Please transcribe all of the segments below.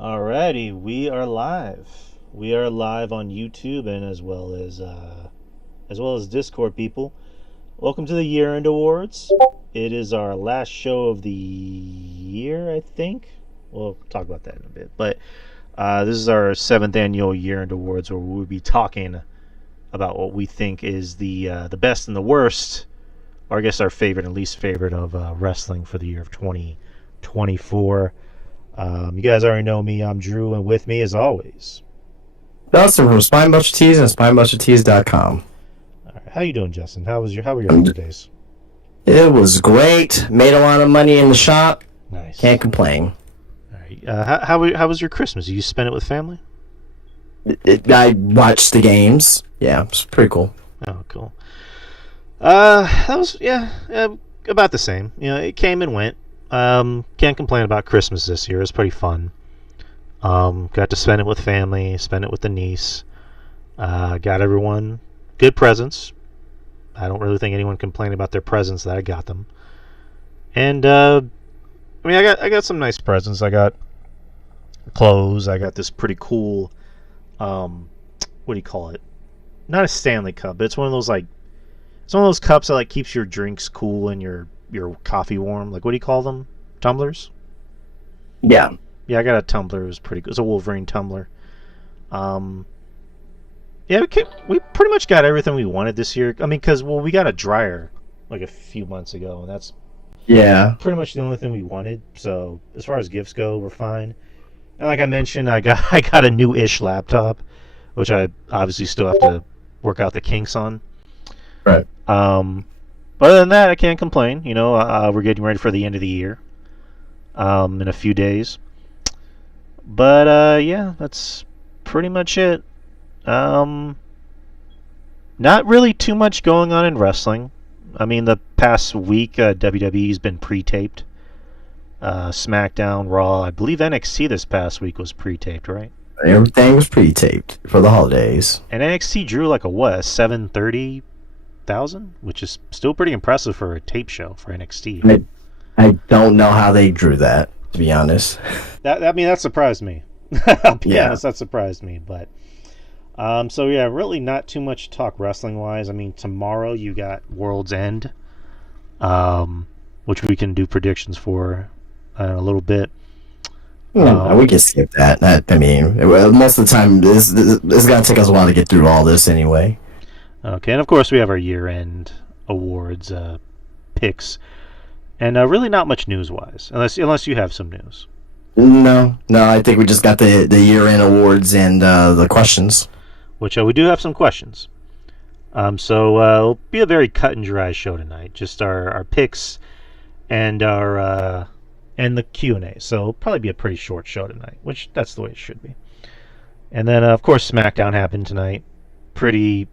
Alrighty, we are live. We are live on YouTube and as well as Discord people. Welcome to the Year End Awards. It is our last show of the year, I think. We'll talk about that in a bit. But this is our 7th annual Year End Awards, where we'll be talking about what we think is the best and the worst, or I guess our favorite and least favorite of wrestling for the year of 2024. You guys already know me. I'm Drew, and with me, as always, Dustin from Spine Bunch of Tees and SpineBunchofTees.com. all right, how you doing, Justin? How were your holidays? It was great. Made a lot of money in the shop. Nice. Can't complain. All right. How was your Christmas? Did you spend it with family? I watched the games. Yeah, it's pretty cool. Oh, cool. That was about the same. You know, it came and went. Can't complain about Christmas this year. It was pretty fun. Got to spend it with family, spend it with the niece. Got everyone good presents. I don't really think anyone complained about their presents that I got them. And I got some nice presents. I got clothes. I got this pretty cool what do you call it? Not a Stanley Cup, but it's one of those cups that like keeps your drinks cool and your coffee warm. Like, what do you call them? Tumblers? Yeah. Yeah, I got a tumbler. It was pretty good. It's a Wolverine tumbler. Yeah, we pretty much got everything we wanted this year. I mean, because we got a dryer like a few months ago, and that's pretty much the only thing we wanted. So as far as gifts go, we're fine. And like I mentioned, I got a new-ish laptop, which I obviously still have to work out the kinks on. Right. But other than that, I can't complain. You know, we're getting ready for the end of the year in a few days. But yeah, that's pretty much it. Not really too much going on in wrestling. I mean, the past week, WWE's been pre-taped. SmackDown, Raw, I believe NXT this past week was pre-taped, right? Everything was pre-taped for the holidays. And NXT drew like a 730,000, which is still pretty impressive for a tape show for NXT. I don't know how they drew that, to be honest. That surprised me. I'll be honest, that surprised me. But so yeah, really not too much to talk wrestling wise. I mean, tomorrow you got World's End, which we can do predictions for in a little bit. We can skip that. I mean, most of the time, this is going to take us a while to get through all this anyway. Okay, and of course we have our year-end awards picks, and really not much news-wise, unless you have some news. No, I think we just got the year-end awards and the questions. Which we do have some questions. So it'll be a very cut and dry show tonight. Just our picks and our and the Q&A. So it'll probably be a pretty short show tonight, which that's the way it should be. And then of course SmackDown happened tonight. Pretty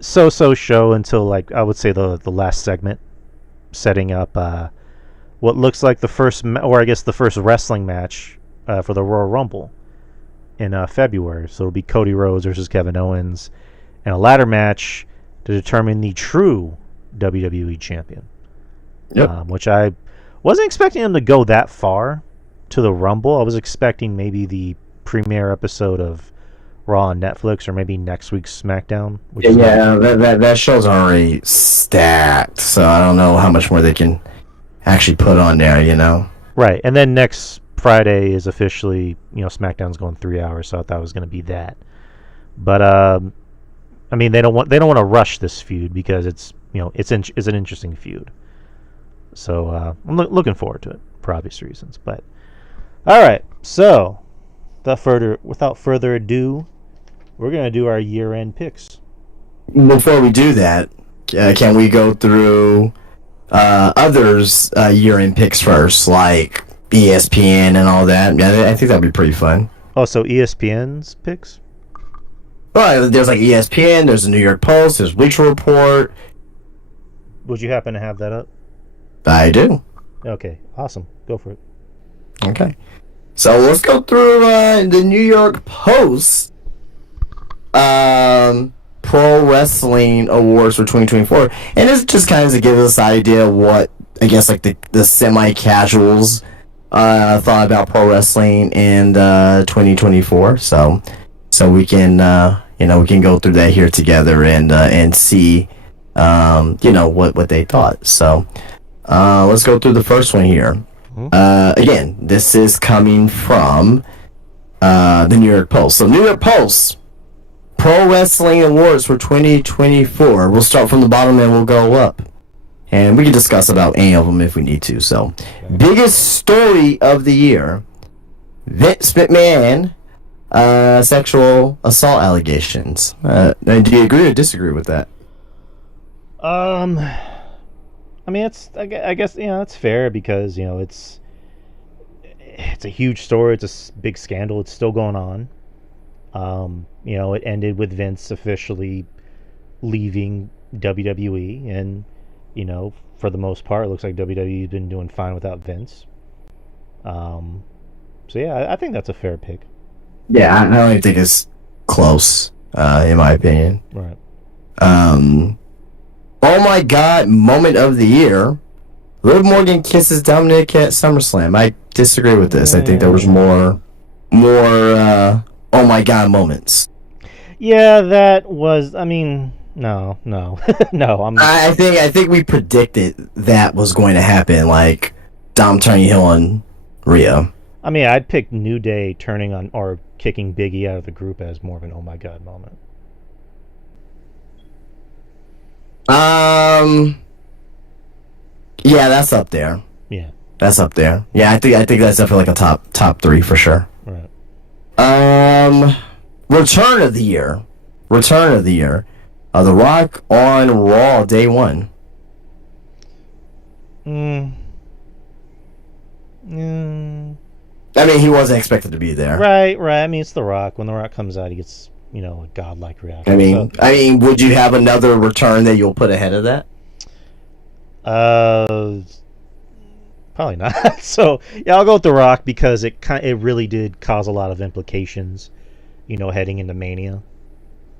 so show until like I would say the last segment, setting up what looks like the first wrestling match for the Royal Rumble in February. So it'll be Cody Rhodes versus Kevin Owens, and a ladder match to determine the true WWE champion. Yep. Which I wasn't expecting them to go that far to the Rumble. I was expecting maybe the premiere episode of Raw on Netflix, or maybe next week's SmackDown. That show's already stacked, so I don't know how much more they can actually put on there, you know? Right, and then next Friday is officially, SmackDown's going 3 hours, so I thought it was going to be that. But I mean, they don't want to rush this feud because it's an interesting feud. So I'm looking forward to it for obvious reasons. But all right, so without further ado, we're gonna do our year-end picks. Before we do that, can we go through others' year-end picks first, like ESPN and all that? Yeah, I think that'd be pretty fun. Oh, so ESPN's picks? Well, there's like ESPN, there's the New York Post, there's Bleacher Report. Would you happen to have that up? I do. Okay, awesome. Go for it. Okay. So let's go through the New York Post Pro Wrestling Awards for 2024. And it's just kind of to give us an idea of what, I guess, like the semi-casuals thought about pro wrestling in 2024. So we can we can go through that here together and see what they thought. So let's go through the first one here. Again, this is coming from the New York Post. So New York Post Pro Wrestling Awards for 2024. We'll start from the bottom and we'll go up. And we can discuss about any of them if we need to. So, biggest story of the year: Vince McMahon, sexual assault allegations. Do you agree or disagree with that? I mean, I guess it's fair because it's a huge story. It's a big scandal. It's still going on. It ended with Vince officially leaving WWE, and for the most part, it looks like WWE's been doing fine without Vince. So yeah, I think that's a fair pick. Yeah, I don't even think it's close, in my opinion. Right. Oh my God! Moment of the year: Liv Morgan kisses Dominic at SummerSlam. I disagree with this. I think there was more oh my God moments. Yeah, that was. I mean, no, no. I think we predicted that was going to happen. Like Dom turning heel on Rhea. I mean, I'd pick New Day turning on or kicking Big E out of the group as more of an oh my God moment. Yeah, that's up there. Yeah, that's up there. Yeah, I think that's definitely like a top three for sure. Right. Return of the year. The Rock on Raw day one. Yeah. I mean, he wasn't expected to be there. Right. I mean, it's The Rock. When The Rock comes out, he gets a godlike reaction. I mean, would you have another return that you'll put ahead of that? Probably not. So yeah, I'll go with The Rock because it really did cause a lot of implications, heading into Mania.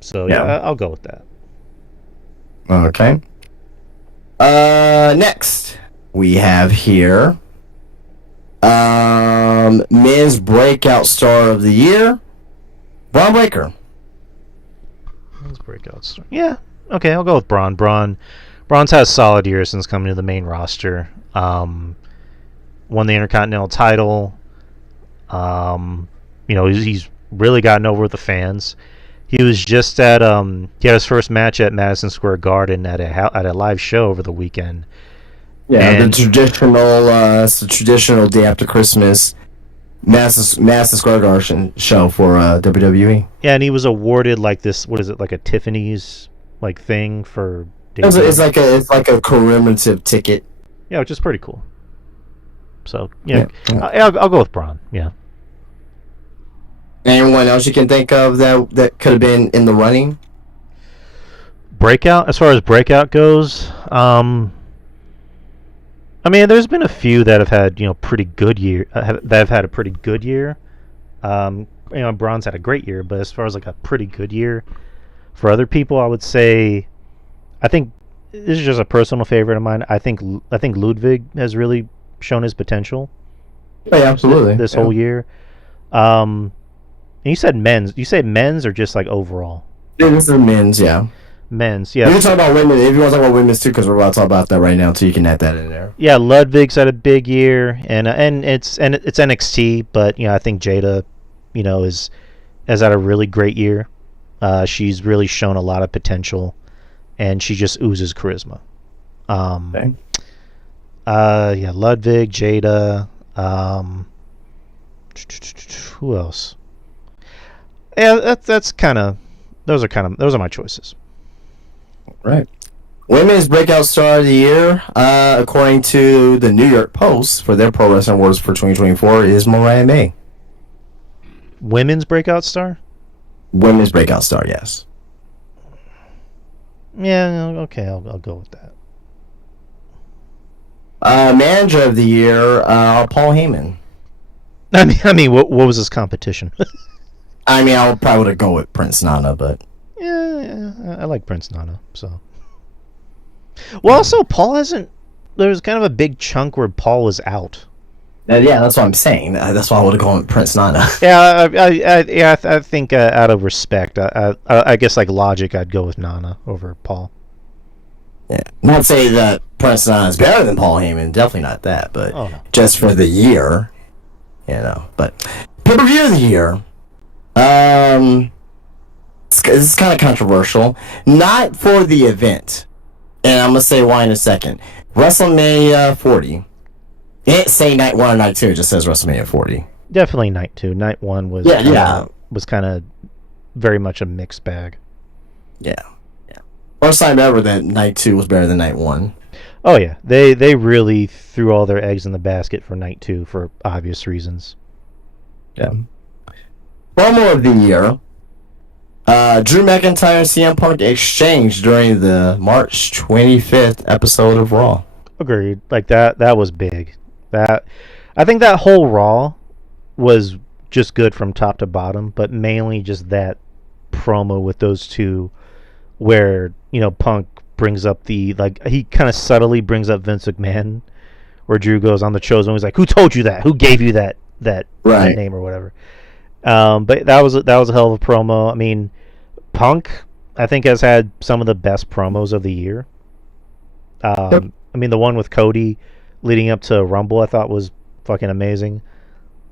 So yeah, I'll go with that. Okay. Next we have here, men's breakout star of the year, Braun Breaker. Men's breakout star. Yeah. Okay, I'll go with Braun. Braun's had a solid year since coming to the main roster. Won the Intercontinental title. He's really gotten over with the fans. He was just at he had his first match at Madison Square Garden at a live show over the weekend. Yeah, and it's the traditional day after Christmas Madison Square Garden show for WWE. Yeah, and he was awarded like this. What is it, like a Tiffany's like thing for? It's like a commemorative ticket. Yeah, which is pretty cool. So yeah. I'll go with Braun. Yeah. Anyone else you can think of that could have been in the running? Breakout, as far as breakout goes, I mean, there's been a few that have had pretty good year. That have had a pretty good year. Braun's had a great year, but as far as like a pretty good year for other people, I would say, I think this is just a personal favorite of mine. I think Ludwig has really shown his potential. Oh, yeah, absolutely. This whole year. And you said men's. You say men's or just like overall? Yeah, this is men's. Yeah. Men's. Yeah. We can talk about women if you want to talk about women's too, because we're about to talk about that right now. So you can add that in there. Yeah, Ludwig's had a big year, and it's NXT, but I think Jada, has had a really great year. She's really shown a lot of potential, and she just oozes charisma. Okay. Yeah, Ludwig, Jada. Who else? Yeah, those are my choices. Right. Women's breakout star of the year, according to the New York Post for their Pro Wrestling Awards for 2024, is Mariah May. Women's breakout star? Women's breakout star, yes. Yeah, okay, I'll go with that. Manager of the year, Paul Heyman. I mean, what was his competition? I mean, I probably would go with Prince Nana, but yeah, I like Prince Nana. So, well, also Paul hasn't. There was kind of a big chunk where Paul was out. Yeah, that's what I'm saying. That's why I would have gone with Prince Nana. I think out of respect, I guess like logic, I'd go with Nana over Paul. Yeah. Not say that Prince Nana is better than Paul Heyman. Definitely not that. But Oh no. just for the year, But pay-per-view of the year. This is kind of controversial. Not for the event, and I'm gonna say why in a second. WrestleMania 40. It didn't say night 1 or night 2. It just says WrestleMania 40. Definitely night 2. Night 1 was was kind of very much a mixed bag. Yeah. First time ever that night 2 was better than night 1. Oh yeah, they really threw all their eggs in the basket for night 2 for obvious reasons. Yeah. Promo of the year. Drew McIntyre and CM Punk exchanged during the March 25th episode of Raw. Agreed. Like that was big. I think that whole Raw was just good from top to bottom, but mainly just that promo with those two where, Punk brings up he kind of subtly brings up Vince McMahon, where Drew goes on the Chosen. He's like, "Who told you that? Who gave you that Right. name or whatever?" But that was a hell of a promo. I mean, Punk, I think, has had some of the best promos of the year. Yep. I mean, the one with Cody leading up to Rumble, I thought was fucking amazing.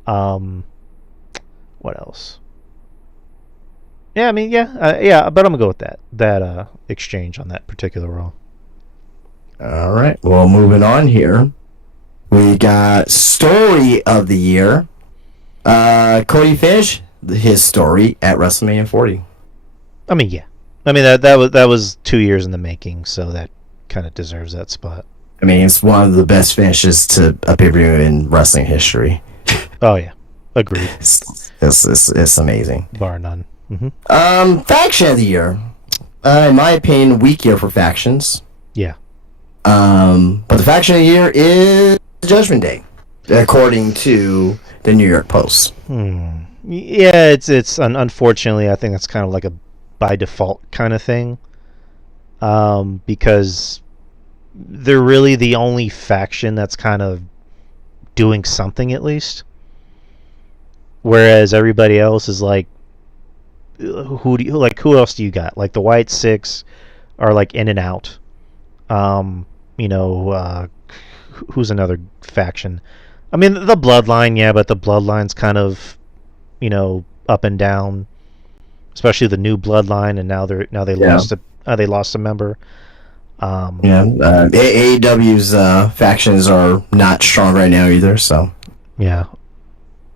What else? Yeah, I mean, yeah, but I'm gonna go with that exchange on that particular Raw. All right. Well, moving on here. We got story of the year. Cody finished his story at WrestleMania 40. I mean, yeah. I mean that was 2 years in the making, so that kind of deserves that spot. I mean, it's one of the best finishes to a pay-per-view in wrestling history. Oh yeah, agreed. It's amazing. Bar none. Mm-hmm. Faction of the year. In my opinion, weak year for factions. Yeah. But the faction of the year is Judgment Day, according to the New York Post. Yeah, it's unfortunately, I think that's kind of like a by default kind of thing, because they're really the only faction that's kind of doing something at least, whereas everybody else is like, who else do you got? Like the White Six are like in and out. Who's another faction? I mean, the Bloodline, yeah, but the Bloodline's kind of, up and down, especially the new Bloodline, and now they lost a member. AEW's factions are not strong right now either. So yeah,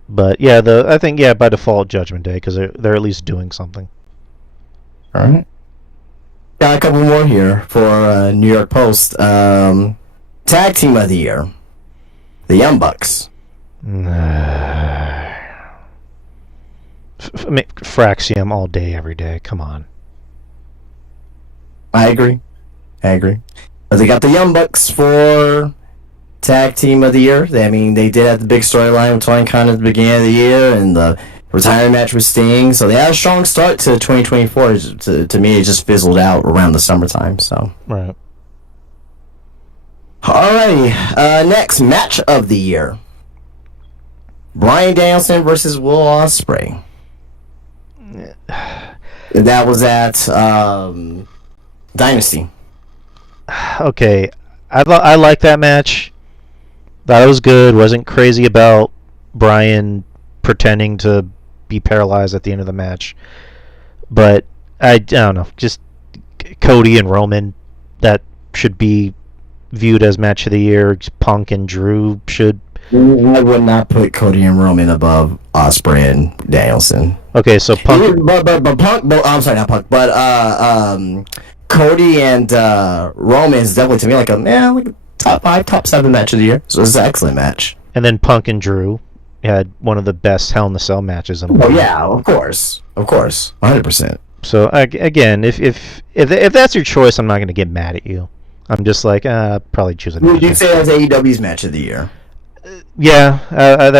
but yeah, I think by default Judgment Day, because they're at least doing something. All right. Got a couple more here for New York Post. Tag team of the year, the Young Bucks. Fraxium all day, every day. Come on. I agree. But they got the Young Bucks for tag team of the year. They did have the big storyline with Tony Khan at the beginning of the year and the retirement match with Sting. So they had a strong start to 2024. To me, it just fizzled out around the summertime. So right. Alrighty. Next match of the year: Bryan Danielson versus Will Ospreay. That was at Dynasty. Okay, I like that match. Thought it was good. Wasn't crazy about Bryan pretending to be paralyzed at the end of the match, but I don't know. Just Cody and Roman, that should be viewed as match of the year. Punk and Drew should. I would not put Cody and Roman above Ospreay and Danielson. Okay, so Punk. But Punk. I'm sorry, not Punk. But Cody and Roman is definitely to me like a top 5, top 7 match of the year. So it's an excellent match. And then Punk and Drew had one of the best Hell in a Cell matches in a while. Oh yeah, of course, 100%. So again, if that's your choice, I'm not going to get mad at you. I'm just like, probably choose it. Would you say that's AEW's match of the year? Yeah,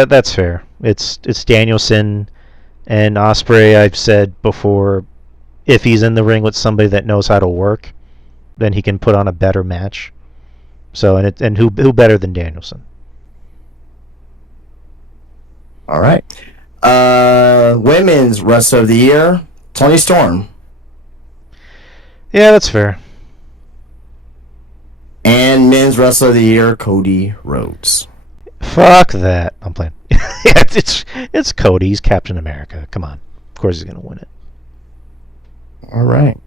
that's fair. It's Danielson and Ospreay. I've said before, if he's in the ring with somebody that knows how to work, then he can put on a better match. So and who better than Danielson? All right. Women's Wrestler of the Year, Toni Storm. Yeah, that's fair. And Men's Wrestler of the Year, Cody Rhodes. Fuck that. I'm playing. Yeah, it's Cody. He's Captain America. Come on. Of course he's gonna win it. All right.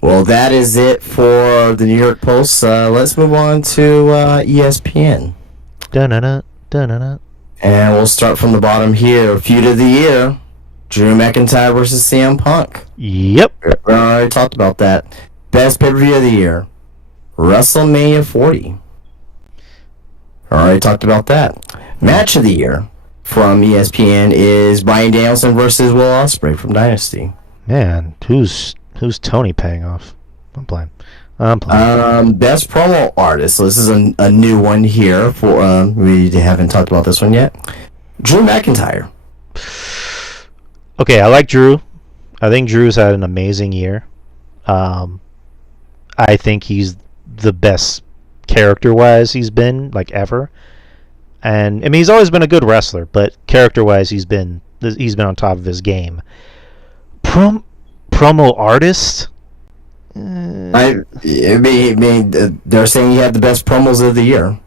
Well, that is it for the New York Post. Let's move on to ESPN. Dun-dun-dun, dun-dun-dun. And we'll start from the bottom here. Feud of the Year, Drew McIntyre versus CM Punk. Yep. We already talked about that. Best pay-per-view of the year, WrestleMania 40. Already talked about that. Match of the year from ESPN is Bryan Danielson versus Will Ospreay from Dynasty. Man, who's Tony paying off? I'm playing. Best promo artist. So this is a new one here. For we haven't talked about this one yet. Drew McIntyre. Okay, I like Drew. I think Drew's had an amazing year. I think he's the best character-wise he's been, like, ever. And I mean, he's always been a good wrestler, but character-wise, he's been on top of his game. Promo artist. I mean, they're saying he had the best promos of the year.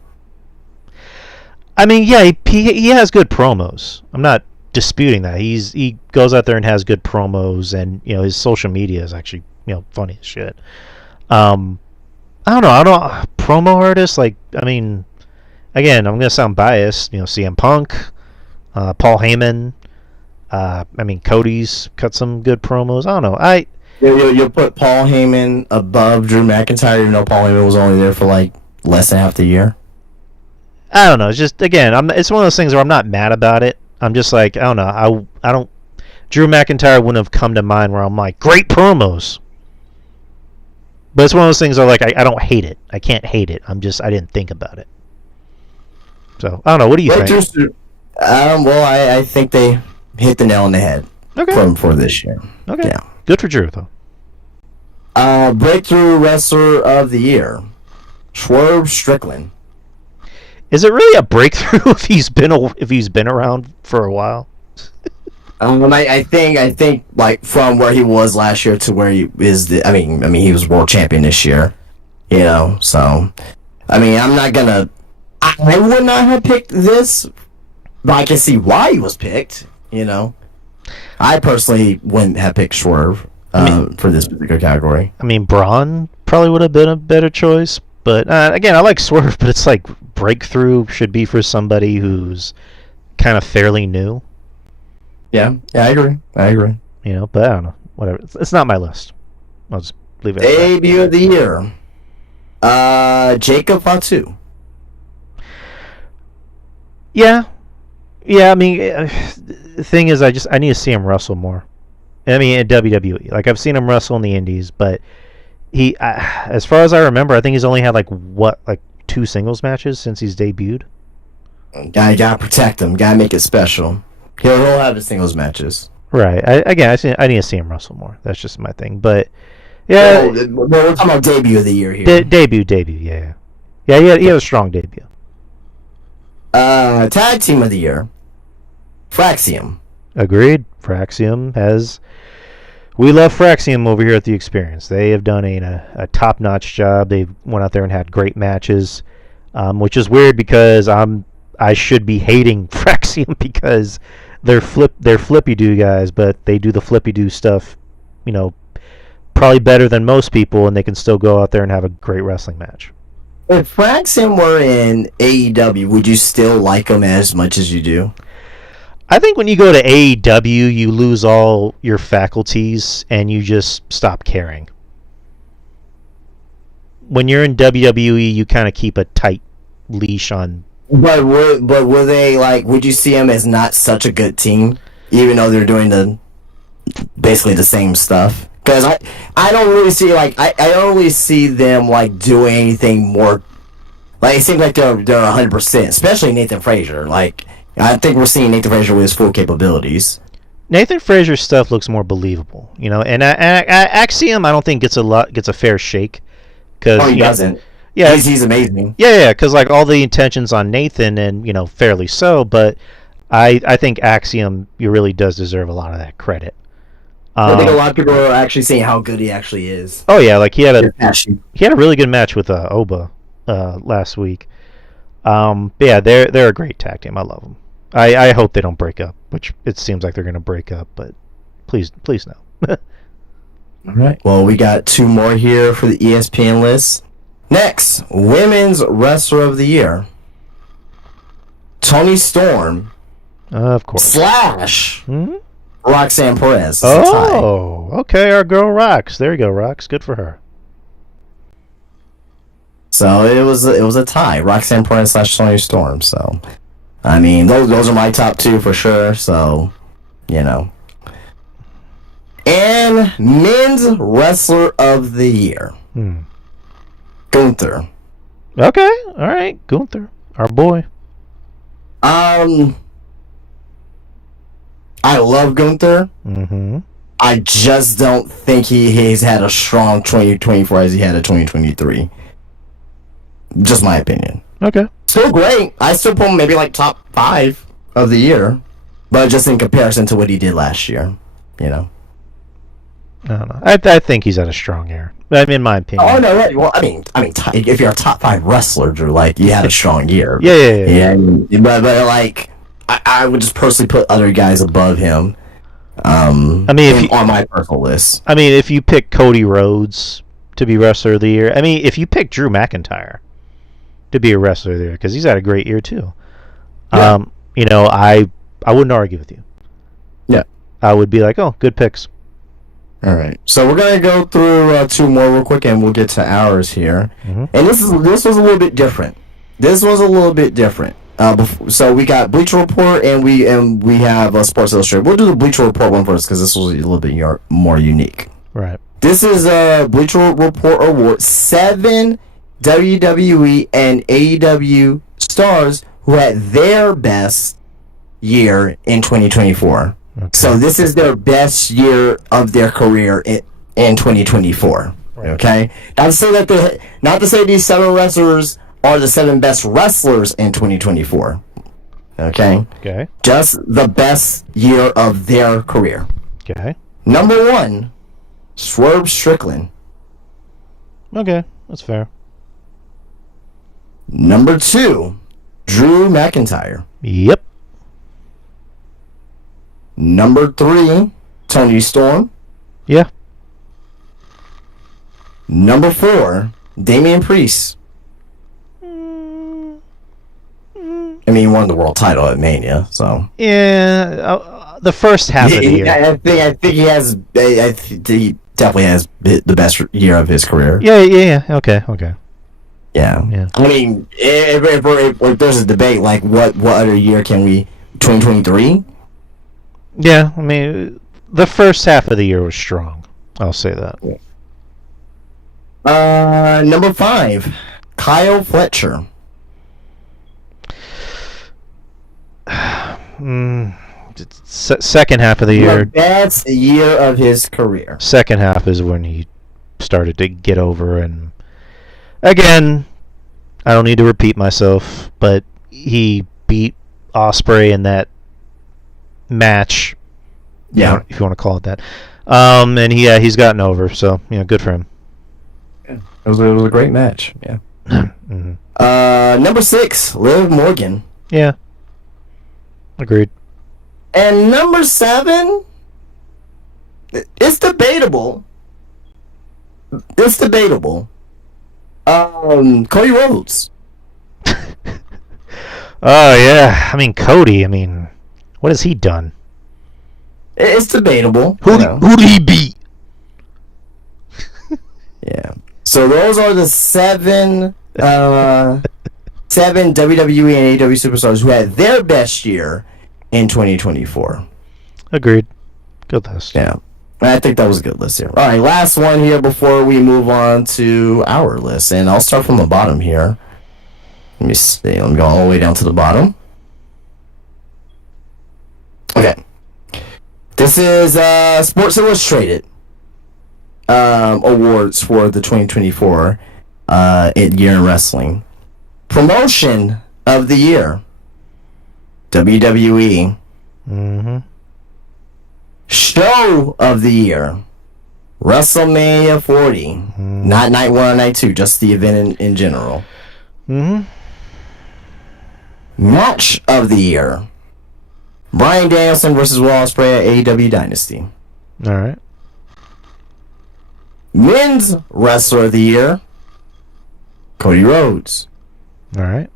I mean, yeah, he has good promos. I'm not disputing that. He goes out there and has good promos, and his social media is actually funny as shit. I don't know. Promo artist, like, I mean, again, I'm gonna sound biased. CM Punk, Paul Heyman. I mean, Cody's cut some good promos. I don't know. You'll put Paul Heyman above Drew McIntyre, even though Paul Heyman was only there for like less than half the year. I don't know. It's just, again, it's one of those things where I'm not mad about it. I'm just like, I don't know. I don't. Drew McIntyre wouldn't have come to mind where I'm like, great promos. But it's one of those things where, like, I don't hate it. I can't hate it. I didn't think about it. So I don't know. What do you think? Well, I think they hit the nail on the head. Okay. For this year. Okay. Yeah. Good for Drew, though. Breakthrough Wrestler of the Year, Swerve Strickland. Is it really a breakthrough if he's been around for a while? I think like from where he was last year to where he is. I mean he was world champion this year. So I mean I'm not gonna. I would not have picked this, but I can see why he was picked. I personally wouldn't have picked Swerve for this particular category. I mean, Braun probably would have been a better choice, but again, I like Swerve, but it's like breakthrough should be for somebody who's kind of fairly new. Yeah, I agree. But I don't know. Whatever. It's not my list. I'll just leave it at that. Debut of the year, Jacob Fatu. Yeah. I mean, the thing is, I need to see him wrestle more. I mean, at WWE, like I've seen him wrestle in the Indies, but as far as I remember, I think he's only had like 2 singles matches since he's debuted. Gotta protect him. Gotta make it special. He'll have his singles matches. Right. I need to see him wrestle more. That's just my thing. But yeah, we're talking about debut of the year here. Debut. Yeah. He had a strong debut. Tag team of the year, Fraxium. Agreed. Fraxium has. We love Fraxium over here at the Experience. They have done a top-notch job. They went out there and had great matches, which is weird because I should be hating Fraxium because they're flippy-do guys, but they do the flippy-do stuff, probably better than most people, and they can still go out there and have a great wrestling match. If Fraxium were in AEW, would you still like them as much as you do? I think when you go to AEW, you lose all your faculties and you just stop caring. When you're in WWE, you kind of keep a tight leash on. But were they like? Would you see them as not such a good team, even though they're doing basically the same stuff? Because I don't really see I don't really see them like doing anything more. Like it seems like they're 100%, especially Nathan Frazier. Like I think we're seeing Nathan Frazier with his full capabilities. Nathan Frazier's stuff looks more believable, and Axiom I don't think gets a fair shake. Cause, he doesn't. Yeah, he's amazing. Yeah, because like all the intentions on Nathan, and fairly so, but I think Axiom really does deserve a lot of that credit. I think a lot of people are actually saying how good he actually is. Oh yeah, like he had a Yeah. really good match with Oba last week. But yeah, they're a great tag team. I love them. I hope they don't break up, which it seems like they're going to break up, but please no. All right. Well, we got 2 more here for the ESPN list. Next, Women's Wrestler of the Year. Toni Storm Of course. / Hmm? Roxanne Perez. It's a tie. Oh, okay. Our girl Rox. There you go, Rox. Good for her. So it was a tie. Roxanne Perez / Toni Storm. So, I mean, those are my top 2 for sure. So, you know. And Men's Wrestler of the Year. Gunther. Okay. All right. Gunther, our boy. I love Gunther. Mm-hmm. I just don't think he's had a strong 2024 as he had a 2023. Just my opinion. Okay. Still great. I still put him maybe like top 5 of the year, but just in comparison to what he did last year, you know. I don't know. I think he's had a strong year. I mean, in my opinion. Oh no! Right. Well, I mean, if you're a top 5 wrestler, Drew, like you had a strong year. Yeah. But like, I would just personally put other guys above him. I mean, on my personal list. I mean, if you pick Cody Rhodes to be Wrestler of the Year, I mean, if you pick Drew McIntyre to be a Wrestler of the Year, because he's had a great year too. Yeah. You know, I wouldn't argue with you. Yeah. I would be like, oh, good picks. All right, so we're gonna go through 2 more real quick, and we'll get to ours here. Mm-hmm. And this was a little bit different. So we got Bleacher Report, and we have Sports Illustrated. We'll do the Bleacher Report one first because this was a little bit more unique. Right. This is Bleacher Report Award 7 WWE and AEW stars who had their best year in 2024. Okay. So this is their best year of their career in 2024. Right. Okay, not to say these 7 wrestlers are the 7 best wrestlers in 2024. Okay, just the best year of their career. Okay. Number 1, Swerve Strickland. Okay, that's fair. Number 2, Drew McIntyre. Yep. Number 3, Toni Storm. Yeah. Number 4, Damian Priest. I mean, he won the world title at Mania, so. Yeah, the first half of the year. I think he has. He definitely has the best year of his career. Yeah. Okay. Yeah. I mean, if there's a debate, like what other year can we? 2023. Yeah, I mean, the first half of the year was strong. I'll say that. Number 5, Kyle Fletcher. Second half of the year. The best year of his career. Second half is when he started to get over, and again, I don't need to repeat myself, but he beat Ospreay in that match. Yeah, if you want to call it that. And he's gotten over, so good for him. Yeah. It was a great match. Yeah. Mm-hmm. Number 6, Liv Morgan. Yeah. Agreed. And number 7, it's debatable. Cody Rhodes. Oh yeah, I mean Cody. I mean, what has he done? It's debatable. Who did he beat? Yeah. So those are the 7 WWE and AEW superstars who had their best year in 2024. Agreed. Good list. Yeah. I think that was a good list here. All right, last one here before we move on to our list. And I'll start from the bottom here. Let me see. Let me go all the way down to the bottom. Okay. This is Sports Illustrated awards for the 2024 year in wrestling. Promotion of the year. WWE Mm-hmm. Show of the Year. WrestleMania 40. Not night 1 or night 2, just the event in general. Mm-hmm. Match of the Year. Bryan Danielson versus Will Ospreay at AEW Dynasty. All right. Men's Wrestler of the Year. Cody Rhodes. All right.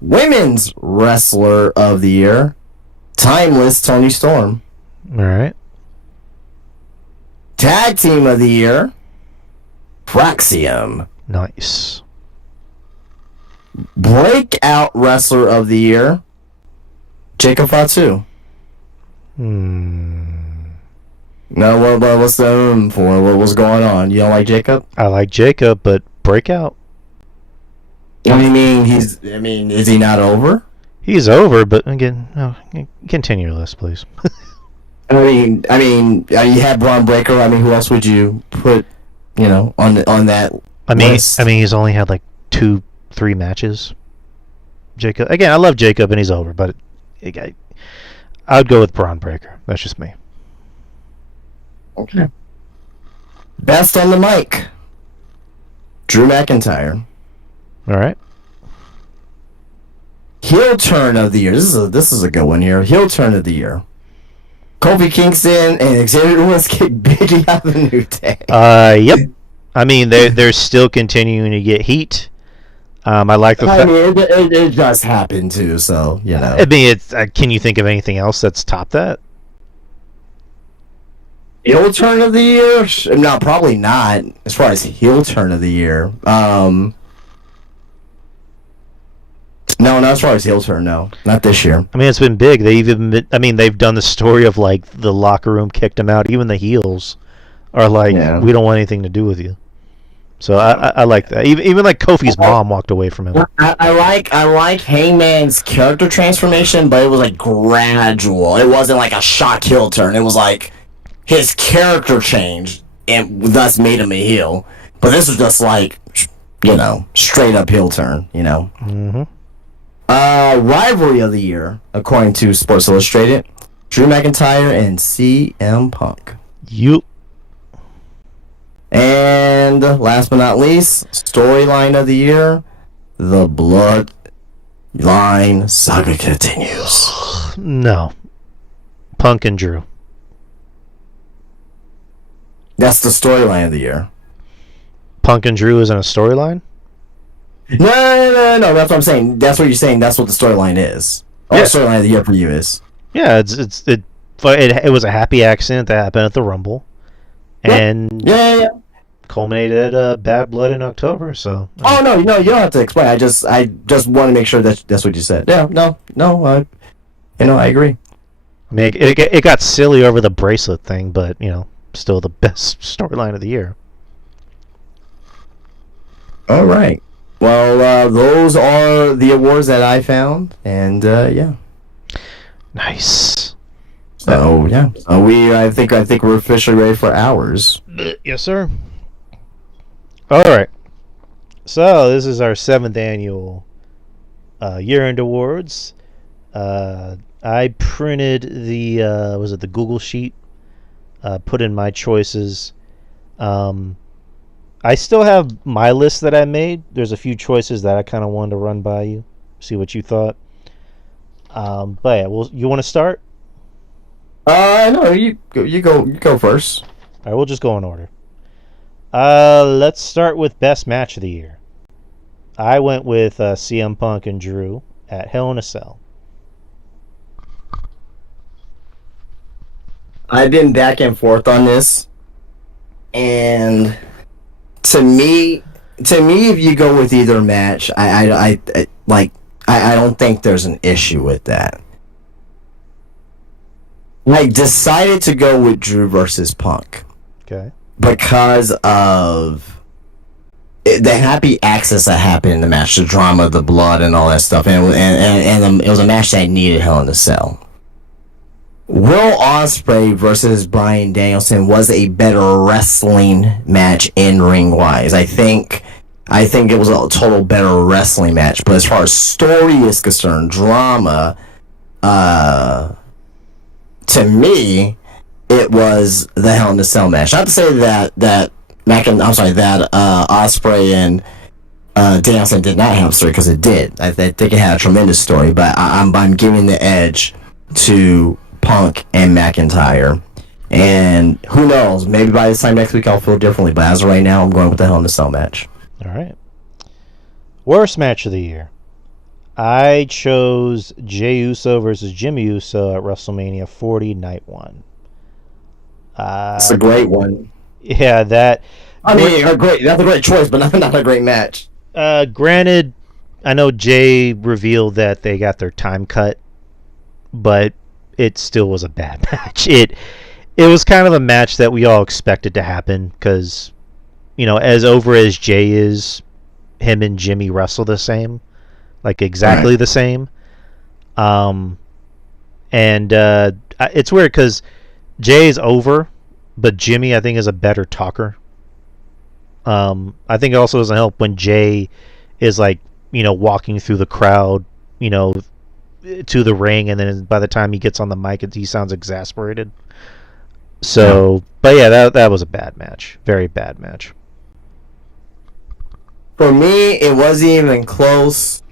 Women's Wrestler of the Year. Timeless Toni Storm. All right. Tag Team of the Year. Praxium. Nice. Breakout Wrestler of the Year. Jacob Fatu. No, what's the for? What's going on? You don't like Jacob? I like Jacob, but breakout. Is he not over? He's over, but again, no, continue your list, please. You have Braun Breaker. Who else would you put, on that list? He's only had like 2-3 matches. Jacob, again, I love Jacob, and he's over, but I would go with Braun Breaker. That's just me. Okay. Best on the mic. Drew McIntyre. All right. Heel turn of the year. This is a good one here. Heel turn of the year. Kofi Kingston and Xavier Woods kick Biggie out of the New Day. Yep. They're still continuing to get heat. I like the fact. It just happened too. So it's. Can you think of anything else that's topped that? Heel turn of the year? No, probably not. As far as heel turn of the year, no, not as far as heel turn. No, not this year. It's been big. They've done the story of like the locker room kicked him out. Even the heels are like, we don't want anything to do with you. So I like that. Even like Kofi's mom walked away from him. I like Hangman's character transformation, but it was like gradual. It wasn't like a shock heel turn. It was like his character changed and thus made him a heel. But this was just like, straight up heel turn. Mm-hmm. Rivalry of the year, according to Sports Illustrated, Drew McIntyre and CM Punk. You. And last but not least, storyline of the year, the Bloodline saga continues. No. Punk and Drew. That's the storyline of the year. Punk and Drew isn't a storyline? No. That's what I'm saying. That's what you're saying. That's what the storyline is. The storyline of the year for you is. Yeah, it was a happy accident that happened at the Rumble, and culminated Bad Blood in October. So. Oh no, you don't have to explain. I just want to make sure that that's what you said. Yeah, no, I agree. It got silly over the bracelet thing, but still the best storyline of the year. All right. Well, those are the awards that I found, and Nice. So I think we're officially ready for ours. Yes, sir. All right. So this is our 7th annual year-end awards. I printed the the Google sheet, put in my choices. I still have my list that I made. There's a few choices that I kind of wanted to run by you, see what you thought. But yeah, you want to start? No, you go first. All right, we'll just go in order. Let's start with best match of the year. I went with CM Punk and Drew at Hell in a Cell. I've been back and forth on this, and to me, if you go with either match, I don't think there's an issue with that. I decided to go with Drew versus Punk. Okay. Because of the happy access that happened in the match, the drama, the blood, and all that stuff, and it was a match that needed Hell in a Cell. Will Ospreay versus Bryan Danielson was a better wrestling match in ring wise. I think I think it was a total better wrestling match. But as far as story is concerned, drama, to me, it was the Hell in a Cell match. Not to say that Ospreay and Danielson did not have a story, because it did. I think it had a tremendous story, but I'm giving the edge to Punk and McIntyre. And who knows? Maybe by this time next week I'll feel differently. But as of right now, I'm going with the Hell in a Cell match. All right. Worst match of the year. I chose Jey Uso versus Jimmy Uso at WrestleMania 40 Night 1. It's a great one. Yeah, that. I mean, great. That's a great choice, but not a great match. Granted, I know Jay revealed that they got their time cut, but it still was a bad match. It was kind of a match that we all expected to happen because, as over as Jay is, him and Jimmy wrestle the same, like exactly the same. And it's weird because Jay's over, but Jimmy, I think, is a better talker. I think it also doesn't help when Jay is walking through the crowd, to the ring, and then by the time he gets on the mic, he sounds exasperated. So, yeah. But yeah, that was a bad match, very bad match. For me, it wasn't even close.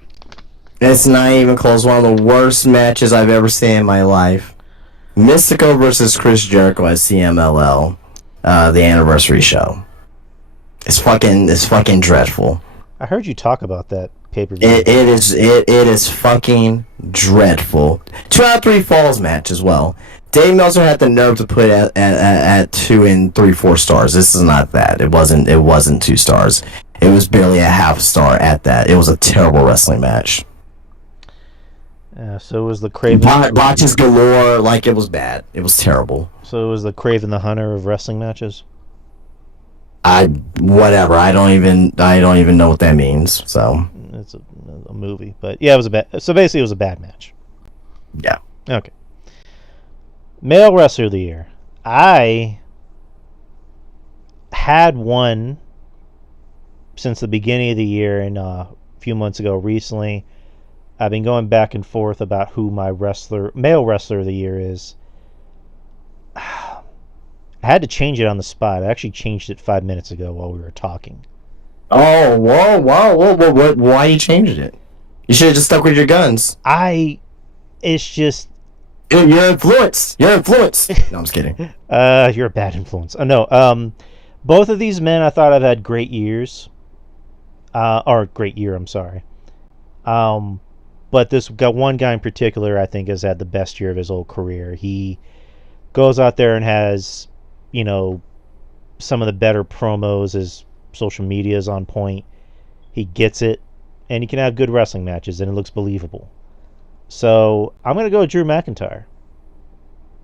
It's not even close. One of the worst matches I've ever seen in my life. Mystico versus Chris Jericho at CMLL, the anniversary show. It's fucking dreadful. I heard you talk about that pay-per-view. It is fucking dreadful. 2 out of 3 falls match as well. Dave Meltzer had the nerve to put it at 2 and 3/4 stars. This is not that. It wasn't 2 stars. It was barely a half star at that. It was a terrible wrestling match. Yeah, so it was the Craven. Botches galore. It was bad. It was terrible. So it was the Craven the Hunter of wrestling matches. Whatever. I don't even know what that means. So it's a movie, but yeah, it was a bad. So basically, it was a bad match. Yeah. Okay. Male Wrestler of the Year. I had one since the beginning of the year, and a few months ago, recently, I've been going back and forth about who my male wrestler of the year is. I had to change it on the spot. I actually changed it 5 minutes ago while we were talking. Oh, whoa. Why you changed it? You should have just stuck with your guns. It's just... You're influenced. No, I'm just kidding. You're a bad influence. Oh, no. Both of these men, I thought, have had great years. Or great year, I'm sorry. But this one guy in particular, I think, has had the best year of his whole career. He goes out there and has, some of the better promos. His social media is on point. He gets it, and he can have good wrestling matches, and it looks believable. So I'm going to go with Drew McIntyre.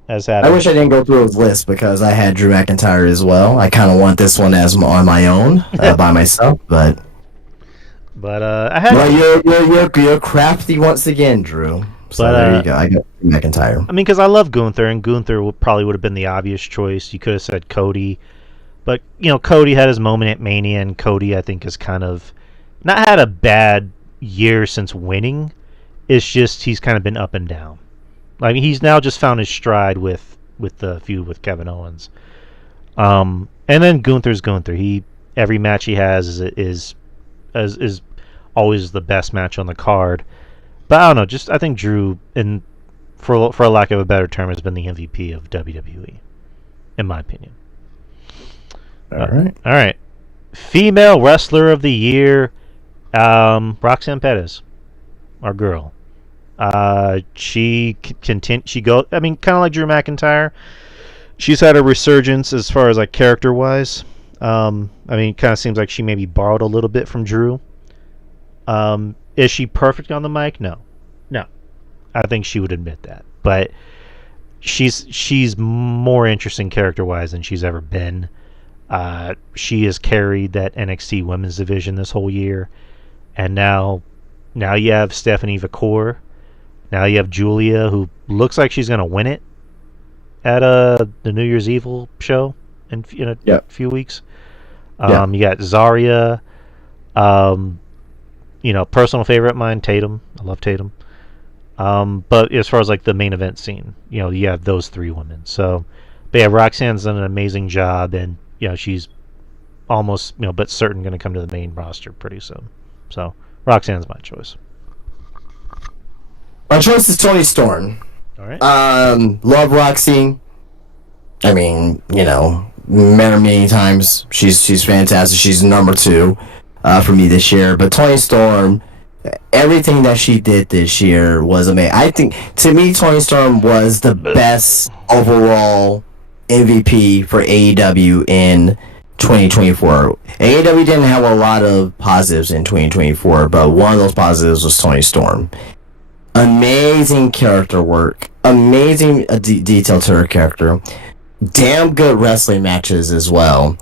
I wish I didn't go through his list because I had Drew McIntyre as well. I kind of want this one as on my own, by myself, but I had. Well, you're crafty once again, Drew. So there you go. I got McIntyre. I mean, because I love Gunther, and Gunther probably would have been the obvious choice. You could have said Cody, but Cody had his moment at Mania, and Cody, I think, has kind of not had a bad year since winning. It's just he's kind of been up and down. He's now just found his stride with the feud with Kevin Owens. And then Gunther's Gunther. Every match he has is always the best match on the card. But I don't know. I think Drew, for a lack of a better term, has been the MVP of WWE, in my opinion. All right. Female Wrestler of the Year, Roxanne Perez, our girl. She kind of like Drew McIntyre. She's had a resurgence as far as character wise. It kind of seems like she maybe borrowed a little bit from Drew. Is she perfect on the mic? No. I think she would admit that, but she's more interesting character wise than she's ever been. She has carried that NXT Women's Division this whole year, and now you have Stephanie Vacour. Now you have Julia, who looks like she's going to win it at the New Year's Evil show in a few weeks. You got Zarya. Personal favorite of mine, Tatum. I love Tatum. But as far as like the main event scene, you have those three women. So, but yeah, Roxanne's done an amazing job, and she's almost but certain going to come to the main roster pretty soon. So Roxanne's my choice. My choice is Toni Storm. All right. Love Roxy. I mean, met her many times. She's fantastic. She's number 2 for me this year. But Toni Storm, everything that she did this year was amazing. I think, to me, Toni Storm was the best overall MVP for AEW in 2024. AEW didn't have a lot of positives in 2024, but one of those positives was Toni Storm. Amazing character work, amazing detail to her character, damn good wrestling matches as well.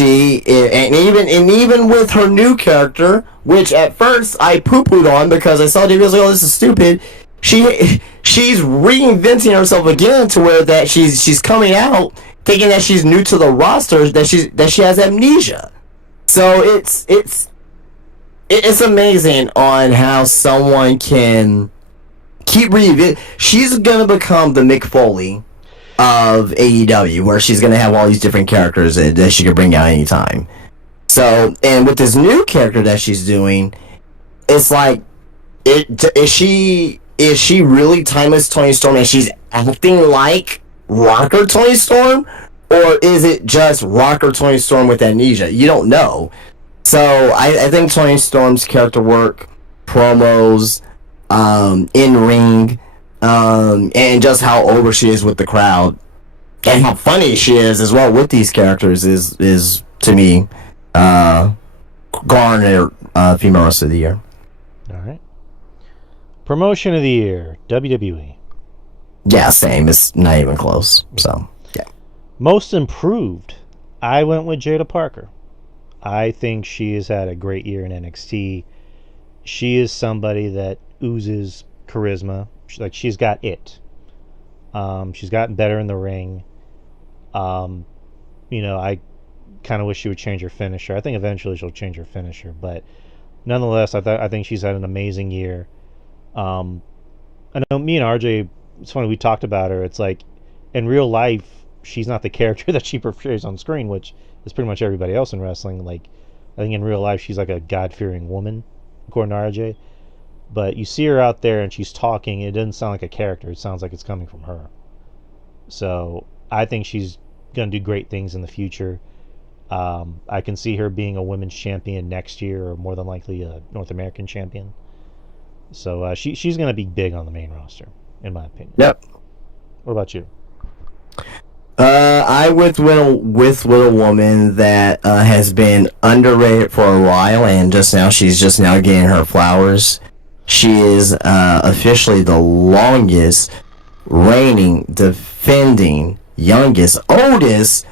Even with her new character, which at first I poo-pooed on because I saw the videos like, oh, this is stupid. She's reinventing herself again to where that she's coming out thinking that she's new to the roster, that she has amnesia. So it's amazing on how someone can keep reinventing. She's gonna become the Mick Foley of AEW, where she's gonna have all these different characters that she can bring out anytime. So, and with this new character that she's doing, it's like, is she really timeless Toni Storm and she's acting like rocker Toni Storm, or is it just rocker Toni Storm with amnesia? You don't know. So I think Toni Storm's character work, promos, in ring, and just how over she is with the crowd, and how funny she is as well with these characters is to me garner female wrestler of the year. All right. Promotion of the year, WWE. Yeah, same. It's not even close. So yeah. Most improved, I went with Jada Parker. I think she has had a great year in NXT. She is somebody that oozes charisma. She's got it. She's gotten better in the ring. I kind of wish she would change her finisher. I think eventually she'll change her finisher, but nonetheless, I think she's had an amazing year. I know me and RJ. It's funny, we talked about her. It's like in real life, she's not the character that she portrays on screen, which is pretty much everybody else in wrestling. Like, I think in real life, she's like a God-fearing woman, according to RJ. But you see her out there and she's talking, it doesn't sound like a character. It sounds like it's coming from her. So I think she's going to do great things in the future. I can see her being a women's champion next year, or more than likely a North American champion. So she's going to be big on the main roster, in my opinion. Yep. What about you? I with a woman that has been underrated for a while, and she's just now getting her flowers. She is officially the longest reigning, defending, oldest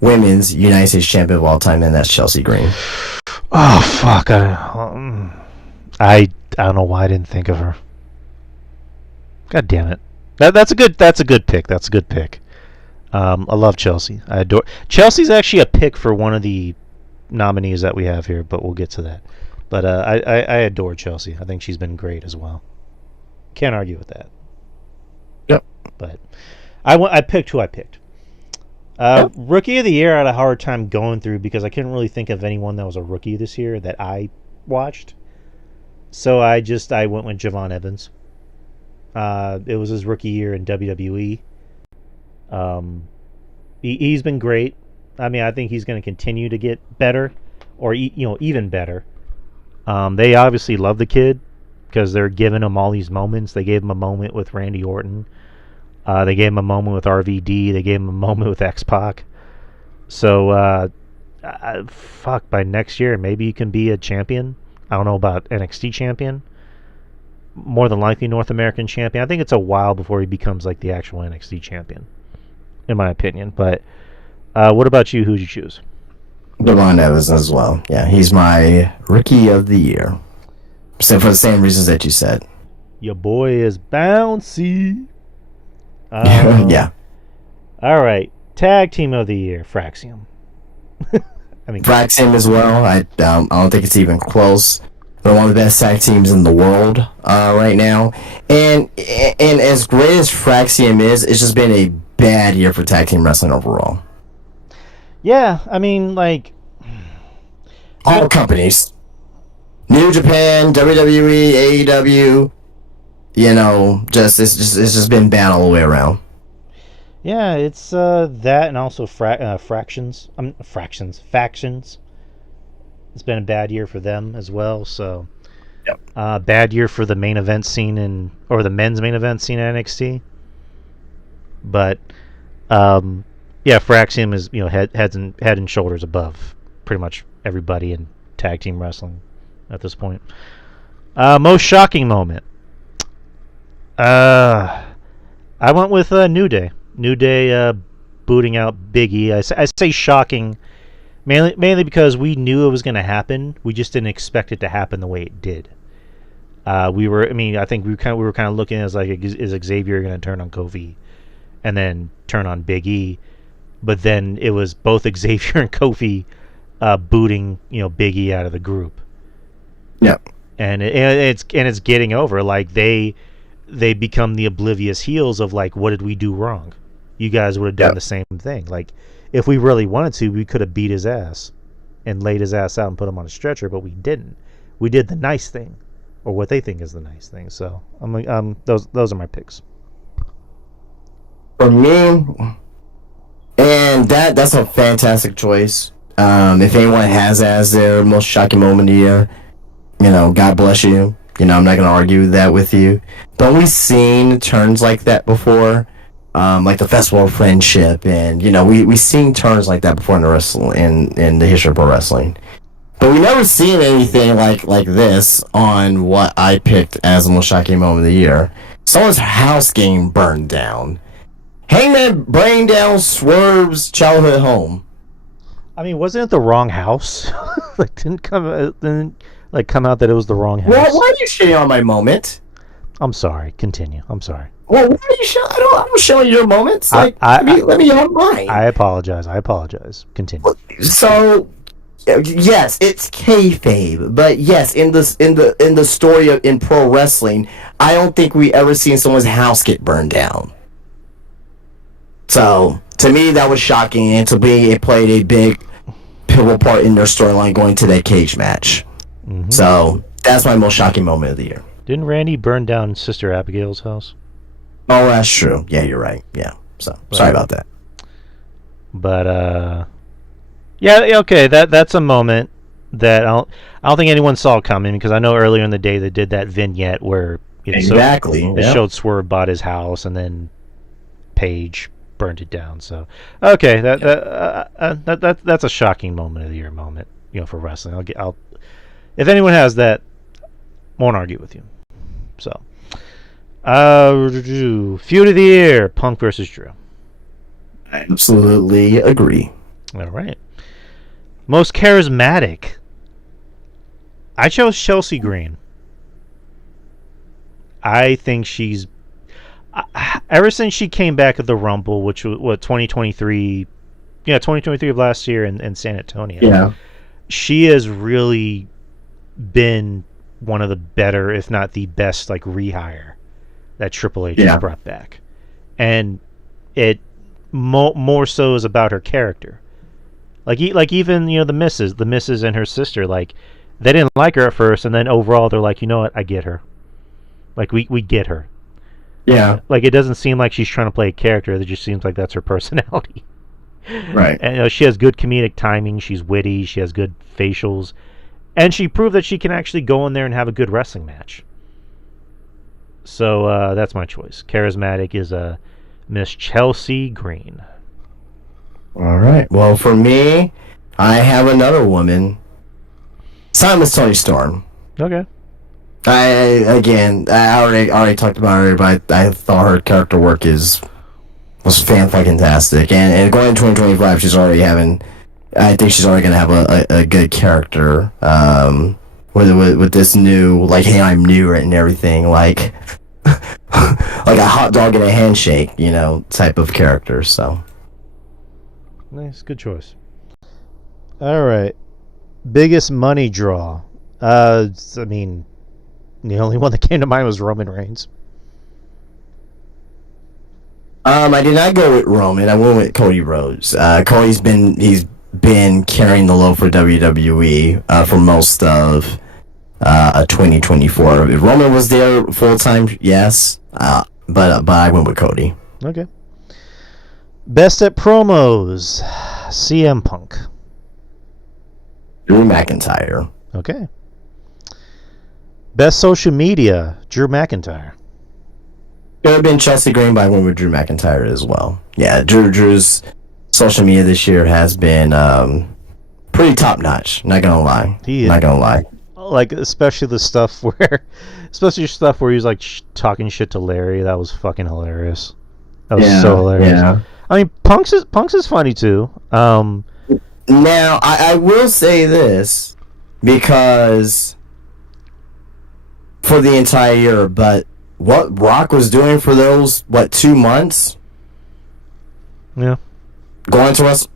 women's United States champion of all time, and that's Chelsea Green. Oh fuck! I don't know why I didn't think of her. God damn it! That's a good pick. That's a good pick. I love Chelsea. I adore Chelsea's actually a pick for one of the nominees that we have here, but we'll get to that. But I adore Chelsea. I think she's been great as well. Can't argue with that. Yep. But I picked who I picked. Yep. Rookie of the year, I had a hard time going through because I couldn't really think of anyone that was a rookie this year that I watched. So I went with Javon Evans. It was his rookie year in WWE. He's been great. I mean, I think he's going to continue to get better, or even better. They obviously love the kid because they're giving him all these moments. They gave him a moment with Randy Orton. They gave him a moment with RVD. They gave him a moment with X-Pac. So, by next year, maybe he can be a champion. I don't know about NXT champion. More than likely North American champion. I think it's a while before he becomes like the actual NXT champion, in my opinion. But what about you? Who'd you choose? Javon Evans as well. Yeah, he's my rookie of the year. So for the same reasons that you said. Your boy is bouncy. Yeah. All right. Tag team of the year, Fraxium. I mean, Fraxium as well. I don't think it's even close. They're one of the best tag teams in the world right now. And as great as Fraxium is, it's just been a bad year for tag team wrestling overall. yeah, I mean, like, All companies, New Japan, WWE, AEW. It's just been bad all the way around. yeah, it's that and also factions. It's been a bad year for them as well. So, Yep. bad year for the main event scene or the men's main event scene at NXT. But, yeah, Fraxium is head and shoulders above pretty much everybody in tag team wrestling at this point. Most shocking moment. I went with New Day. New Day booting out Big E. I say shocking, mainly because we knew it was going to happen. We just didn't expect it to happen the way it did. I think we were kind of looking as like, is Xavier going to turn on Kofi, and then turn on Big E? But then it was both Xavier and Kofi booting Big E out of the group. Yep. And it's getting over. Like they become the oblivious heels of like, what did we do wrong? You guys would have done the same thing. Like, if we really wanted to, we could have beat his ass and laid his ass out and put him on a stretcher, but we didn't. We did the nice thing, or what they think is the nice thing. So those are my picks. For me, and that's a fantastic choice. If anyone has as their most shocking moment of the year, God bless you. I'm not going to argue that with you. But we've seen turns like that before, like the Festival of Friendship, and we've seen turns like that before in the history of pro wrestling. But we never seen anything like this on what I picked as the most shocking moment of the year. Someone's house getting burned down. Hangman burning down Swerve's childhood home. I mean, wasn't it the wrong house? Like, didn't come out that it was the wrong house. Well, why are you shitting on my moment? I'm sorry. Continue. I'm sorry. Well, why are you showing? I'm showing your moments. Like, let me have mine. I apologize. Continue. So, yes, it's kayfabe, but yes, in the story in pro wrestling, I don't think we ever seen someone's house get burned down. So, to me, that was shocking, and to me, it played a big pivotal part in their storyline going to that cage match. Mm-hmm. So, that's my most shocking moment of the year. Didn't Randy burn down Sister Abigail's house? Oh, that's true. Yeah, you're right. Yeah. So, sorry about that. But, yeah, okay, that's a moment that I don't think anyone saw coming, because I know earlier in the day they did that vignette where it showed Swerve bought his house and then Paige burned it down. So, okay, that's a shocking moment of the year moment, for wrestling. I'll if anyone has that, won't argue with you. So, feud of the year: Punk versus Drew. I absolutely agree. All right. Most charismatic. I chose Chelsea Green. I think she's ever since she came back at the Rumble, which was 2023, 2023 of last year in San Antonio. Yeah, she has really been one of the better, if not the best, like rehire that Triple H has brought back, and it more so is about her character. Like even the missus and her sister, like they didn't like her at first, and then overall they're like, you know what, I get her. Like we get her. Yeah. Like it doesn't seem like she's trying to play a character. It just seems like that's her personality. Right. And she has good comedic timing. She's witty. She has good facials, and she proved that she can actually go in there and have a good wrestling match. So that's my choice. Charismatic is Miss Chelsea Green. All right. Well, for me, I have another woman. Miss Toni Storm. Okay. I already talked about her, but I thought her character work was fan-fucking-tastic. And going into 2025, I think she's already going to have a good character. With this new, like, hey, I'm new and everything, like like a hot dog and a handshake, type of character, so. Nice, good choice. All right. Biggest money draw. I mean, the only one that came to mind was Roman Reigns. I did not go with Roman. I went with Cody Rhodes. He's been carrying the load for WWE for most of 2024. If Roman was there full time, yes, but I went with Cody. Okay. Best at promos. CM Punk. Drew McIntyre. Okay. Best social media. Drew McIntyre. Could have been Chelsea Green, but I went with Drew McIntyre as well. Yeah, Drew's social media this year has been pretty top notch. Not gonna lie. Not gonna lie. Like especially the stuff where, he was like talking shit to Larry. That was fucking hilarious. That was so hilarious. Yeah. I mean, Punk's is funny too. Now I will say this because for the entire year, but what Rock was doing for those 2 months, yeah, going to us,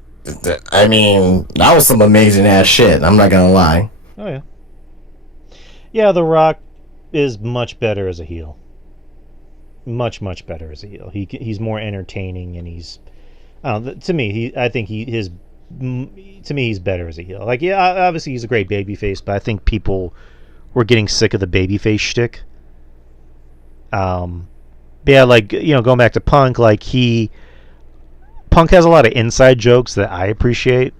I mean, that was some amazing ass shit. I'm not gonna lie. Oh yeah. Yeah, The Rock is much better as a heel. Much better as a heel. He's more entertaining, and he's, I don't know, to me, he's better as a heel. Like, yeah, obviously he's a great babyface, but I think people were getting sick of the babyface shtick. But yeah, like, going back to Punk, like Punk has a lot of inside jokes that I appreciate.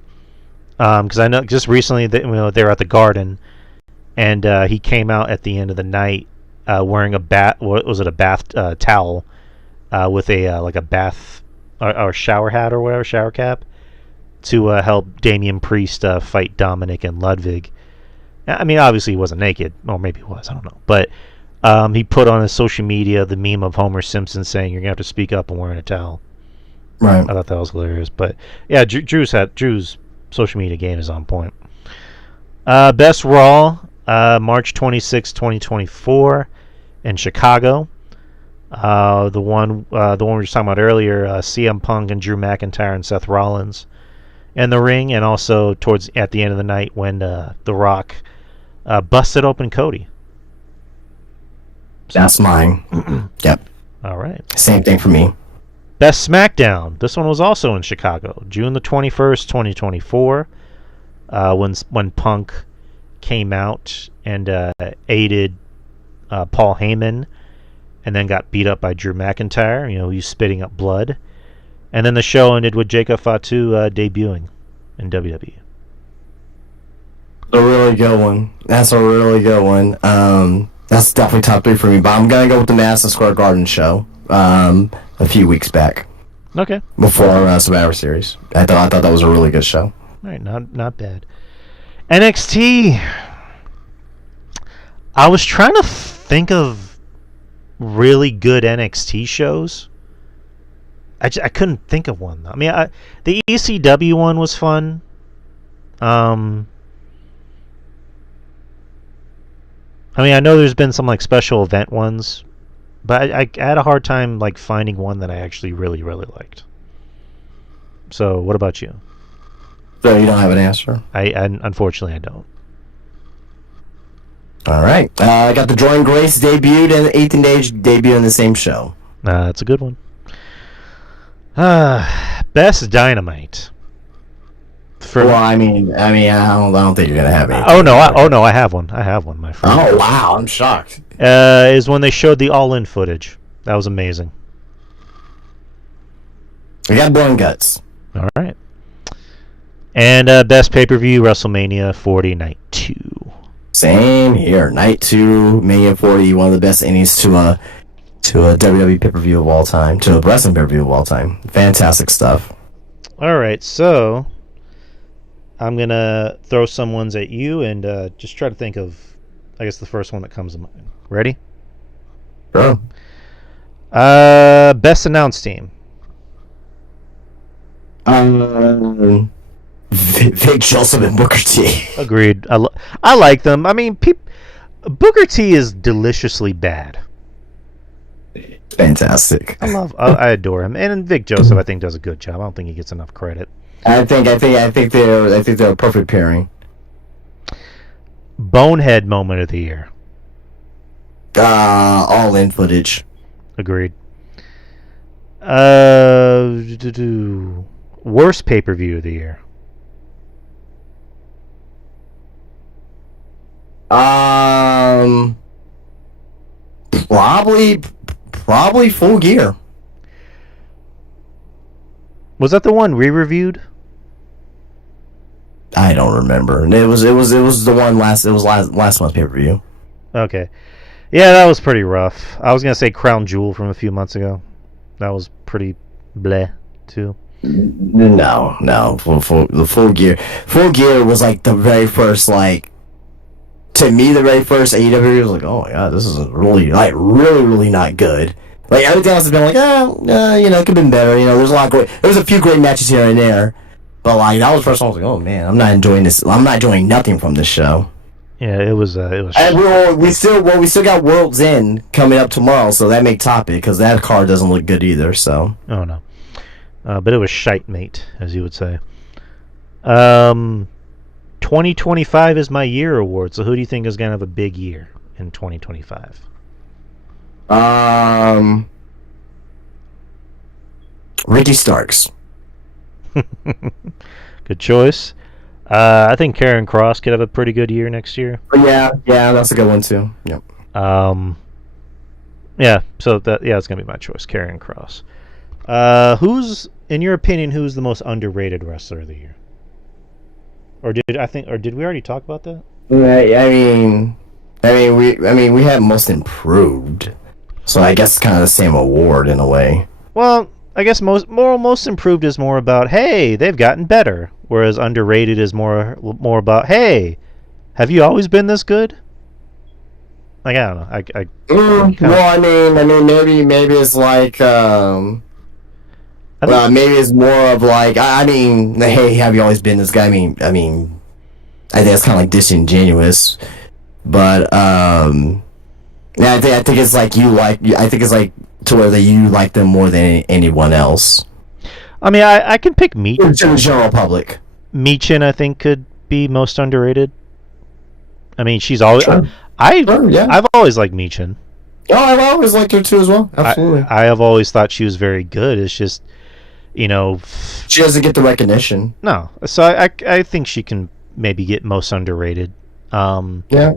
Because I know just recently that they were at the Garden, and he came out at the end of the night wearing a bath towel with a bath or shower hat or whatever, shower cap, to help Damian Priest fight Dominic and Ludwig. I mean, obviously he wasn't naked, or maybe he was, I don't know. But he put on his social media the meme of Homer Simpson saying, "You're gonna have to speak up and wearing a towel." Right. I thought that was hilarious. But yeah, Drew's social media game is on point. Best Raw, March 26, 2024, in Chicago. The one we were talking about earlier, CM Punk and Drew McIntyre and Seth Rollins in the ring, and also at the end of the night when The Rock busted open Cody. So, that's mine. Yep. All right. Same thing for me. Best SmackDown. This one was also in Chicago, June the 21st, 2024, when Punk came out and aided Paul Heyman, and then got beat up by Drew McIntyre. He's spitting up blood, and then the show ended with Jacob Fatu debuting in WWE. A really good one. That's a really good one. That's definitely top 3 for me. But I'm gonna go with the Madison Square Garden show. A few weeks back. Okay. Before Survivor Series, I thought that was a really good show. All right, not bad. NXT. I was trying to think of really good NXT shows. I couldn't think of one though. I mean, the ECW one was fun. I mean, I know there's been some like special event ones, but I had a hard time like finding one that I actually really liked. So, what about you? So you don't have an answer? I unfortunately I don't. All right. I got the Jordan Grace debuted and the 18 Age debut in the same show. That's a good one. Best Dynamite. Well, I mean, I don't think you're gonna have any. Oh no, I have one. I have one, my friend. Oh wow, I'm shocked. Is when they showed the All In footage. That was amazing. We got Blood and Guts. All right. And best pay-per-view, WrestleMania 40 Night 2. Same here. Night 2, Mania 40, one of the best innings to a WWE pay-per-view of all time, to a wrestling pay-per-view of all time. Fantastic stuff. All right, so I'm going to throw some ones at you and just try to think of, I guess, the first one that comes to mind. Ready? Sure. Best announced team. Vic Joseph and Booker T. Agreed. I like them. I mean, Booker T is deliciously bad. Fantastic. I adore him. And Vic Joseph, I think, does a good job. I don't think he gets enough credit. I think they're a perfect pairing. Bonehead moment of the year. All in footage. Agreed. Worst pay-per-view of the year. Probably Full Gear. Was that the one we reviewed? I don't remember. It was the one last. It was last month's pay per view. Okay. Yeah, that was pretty rough. I was gonna say Crown Jewel from a few months ago. That was pretty bleh too. No. The Full Gear. Full Gear was like the very first like. To me, the very first AEW was like, oh my god, this is really not good. Like everything else has been like, it could have been better. There's a lot there was a few great matches here and there, but like that was the first one. I was like, oh man, I'm not enjoying this. I'm not enjoying nothing from this show. Yeah, it was. And we still got World's End coming up tomorrow, so that may top it because that card doesn't look good either. So. Oh no, but it was shite, mate, as you would say. 2025 is my year award. So who do you think is gonna have a big year in 2025? Ricky Starks. Good choice. I think Karen Cross could have a pretty good year next year. Yeah, that's a good one too. Yep. Yeah. So it's gonna be my choice, Karen Cross. Who's, in your opinion, who's the most underrated wrestler of the year? Or did we already talk about that? We had most improved, so I guess it's kind of the same award in a way. Well, I guess most improved is more about, hey, they've gotten better, whereas underrated is more about, hey, have you always been this good? Like, I don't know. Maybe it's like maybe it's more of like hey, have you always been this guy? I think it's kind of like disingenuous, but I think it's like I think it's like to where that you like them more than anyone else. I mean, I can pick To the general public. Michin, I think, could be most underrated. I mean, she's always. Sure. I've always liked Michin. Oh, I've always liked her too as well. Absolutely. I have always thought she was very good. It's just, she doesn't get the recognition. No, so I think she can maybe get most underrated. Yeah.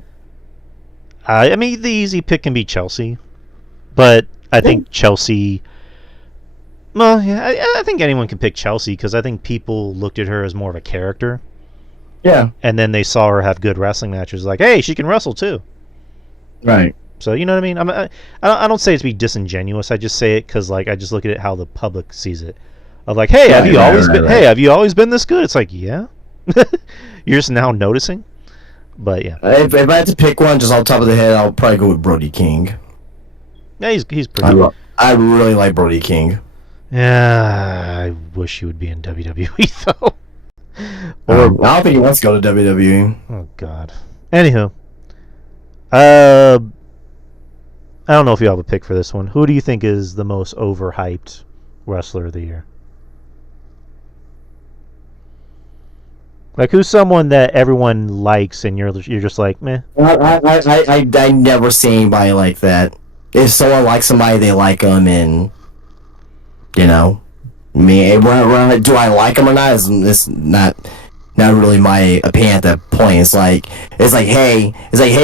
I mean, the easy pick can be Chelsea, but I think Chelsea. Well, yeah, I think anyone can pick Chelsea because I think people looked at her as more of a character. Yeah. And then they saw her have good wrestling matches. Like, hey, she can wrestle too. Right. So you know what I mean? I don't say it to be disingenuous. I just say it because like I just look at it how the public sees it. Of like, hey, have you always been? Hey, have you always been this good? It's like, yeah. You're just now noticing. But yeah. If I had to pick one, just off the top of the head, I'll probably go with Brody King. Yeah, he's pretty good. I really like Brody King. Yeah, I wish he would be in WWE though. I don't think he wants to go to WWE. Oh God. Anywho, I don't know if you have a pick for this one. Who do you think is the most overhyped wrestler of the year? Like, who's someone that everyone likes and you're just like, meh? I never see anybody like that. If someone likes somebody, they like them, and me. Do I like them or not? It's not really my opinion at that point. It's like, hey,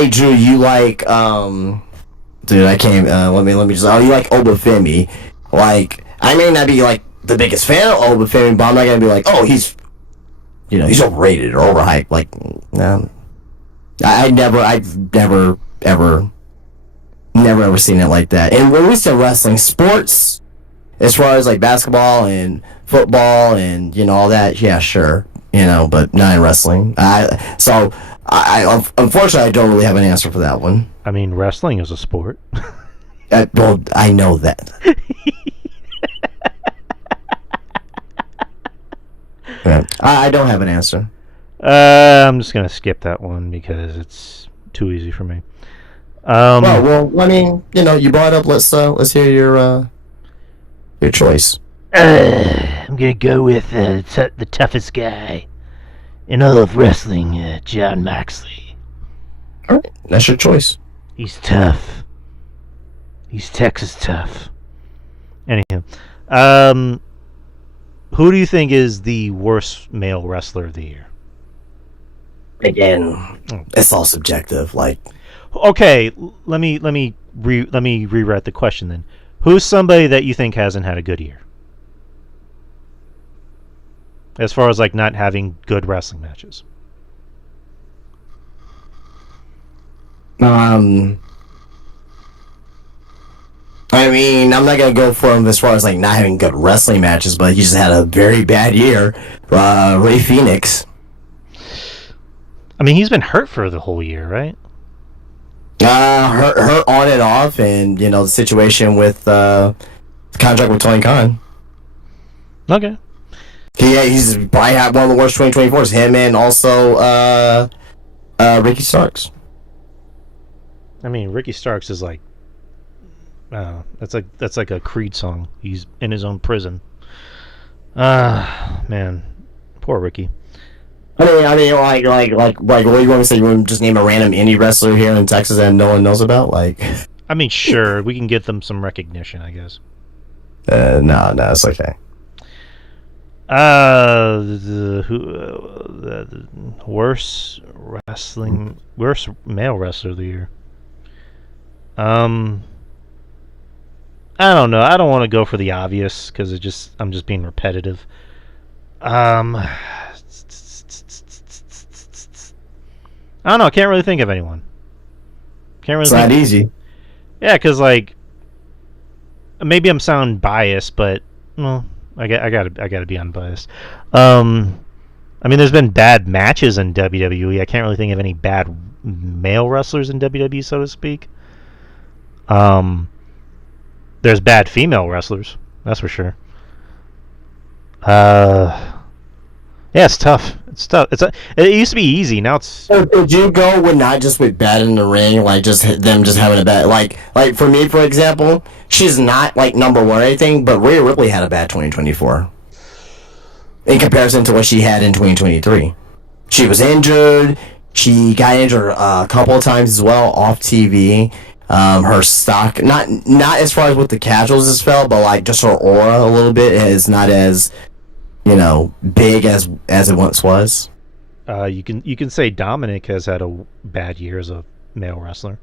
Drew, you like dude, I can't. Let me just. Oh, you like Obafemi? Like, I may not be like the biggest fan of Obafemi, but I'm not gonna be like, oh, he's overrated or overhyped. Like, no. I've never ever seen it like that. And when we say wrestling, sports, as far as like basketball and football and all that, yeah, sure, but not in wrestling. Unfortunately, I don't really have an answer for that one. I mean, wrestling is a sport. Well, I know that. Yeah, I don't have an answer. I'm just gonna skip that one because it's too easy for me. Well, I mean, you brought it up. Let's hear your choice. I'm gonna go with the toughest guy in all of wrestling, John Moxley. All right, that's your choice. He's tough. He's Texas tough. Anyhow, who do you think is the worst male wrestler of the year? Again, it's all subjective. Like, okay, let me rewrite the question then. Who's somebody that you think hasn't had a good year? As far as like not having good wrestling matches. I mean, I'm not gonna go for him as far as like not having good wrestling matches, but he just had a very bad year. Ray Phoenix. I mean, he's been hurt for the whole year, right? Hurt on and off, and you know the situation with the contract with Tony Khan. Okay. He's probably had one of the worst 2024s. Him and also Ricky Starks. I mean, Ricky Starks is like, that's like a Creed song. He's in his own prison. Man, poor Ricky. I mean, like, what do you want me to say? You want to just name a random indie wrestler here in Texas that no one knows about? Like, I mean, sure, we can get them some recognition, I guess. No, it's okay. The worst male wrestler of the year. I don't know. I don't want to go for the obvious because I'm just being repetitive. I don't know. I can't really think of anyone. It's not easy. Yeah, because like maybe I'm sounding biased, but well, I gotta be unbiased. I mean, there's been bad matches in WWE. I can't really think of any bad male wrestlers in WWE, so to speak. There's bad female wrestlers, that's for sure. Yeah, it's tough. It used to be easy. Now it's. So could you go with not just with bad in the ring, like just them just having a bad like for me, for example, she's not like number one or anything, but Rhea Ripley had a bad 2024 in comparison to what she had in 2023. She was injured. She got injured a couple of times as well off TV. Her stock, not as far as what the casuals has felt, but like just her aura a little bit is not as, you know, big as it once was. You can say Dominic has had a bad year as a male wrestler.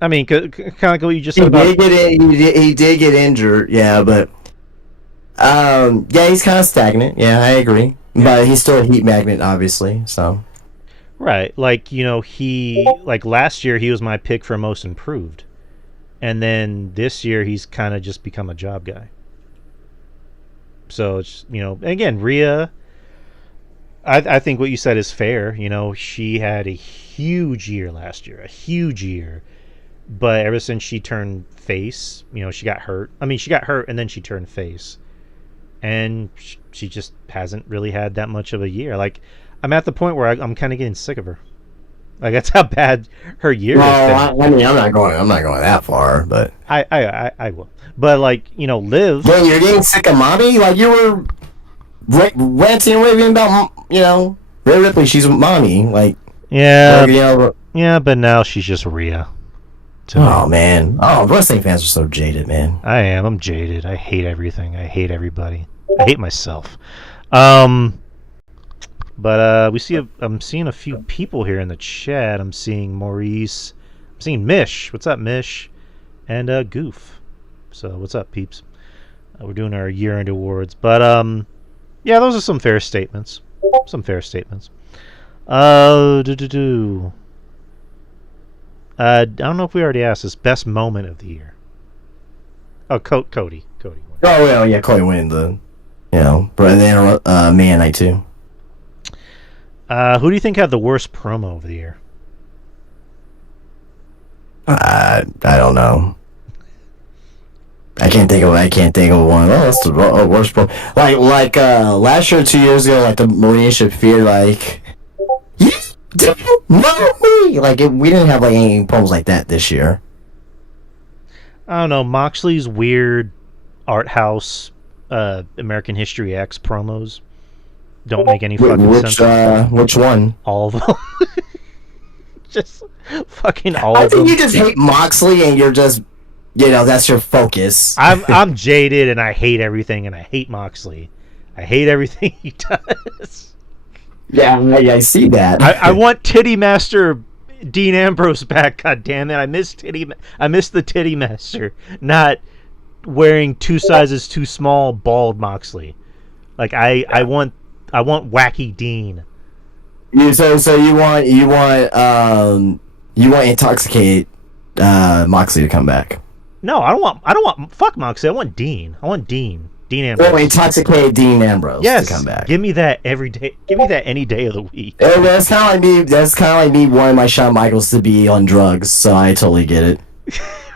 I mean, kind of like what you just said about. He did get injured, yeah, but yeah, he's kind of stagnant. Yeah, I agree, but he's still a heat magnet, obviously. So. Right, like, you know, like last year he was my pick for most improved, and then this year he's kind of just become a job guy. So it's, you know, again, Rhea, I think what you said is fair. You know, she had a huge year last year, but ever since she turned face, you know, she got hurt. I mean, she got hurt and then she turned face, and she just hasn't really had that much of a year. Like, I'm at the point where I'm kind of getting sick of her. Like, that's how bad her year has been. I mean, I'm not going that far, but I will. But like, you know, Liv. Well, you're getting sick of mommy. Like you were ranting and raving about, you know, Rhea Ripley. She's mommy. Like, yeah, you know, yeah. But now she's just Rhea. Oh man. Oh, wrestling fans are so jaded, man. I am. I'm jaded. I hate everything. I hate everybody. I hate myself. But I'm seeing a few people here in the chat. I'm seeing Maurice. I'm seeing Mish. What's up, Mish? And Goof. So what's up, peeps? We're doing our year-end awards. But yeah, those are some fair statements. I don't know if we already asked this. Best moment of the year. Oh, Cody. Oh well, yeah, Cody winning the, you know, Man Night too. Who do you think had the worst promo of the year? I don't know. I can't think of one. Oh, that's the worst promo. Like last year, 2 years ago, like the Marina Shafir, like, you didn't know me. Like we didn't have like any promos like that this year. I don't know. Moxley's weird art house American History X promos don't make any fucking sense. Which one? All of them. Just fucking all I of them. think you just hate Moxley and you're just, that's your focus. I'm jaded and I hate everything and I hate Moxley. I hate everything he does. Yeah, I see that. I want Titty Master Dean Ambrose back. God damn it! I miss the Titty Master, not wearing 2 sizes too small bald Moxley. Like I want wacky Dean. So you want intoxicated Moxley to come back. No, I don't want fuck Moxley. I want Dean. Dean Ambrose. Oh, intoxicated Dean Ambrose yes, to come back. Give me that every day. Give me that any day of the week. That's kind of like me. That's kind of like me wanting my Shawn Michaels to be on drugs. So I totally get it.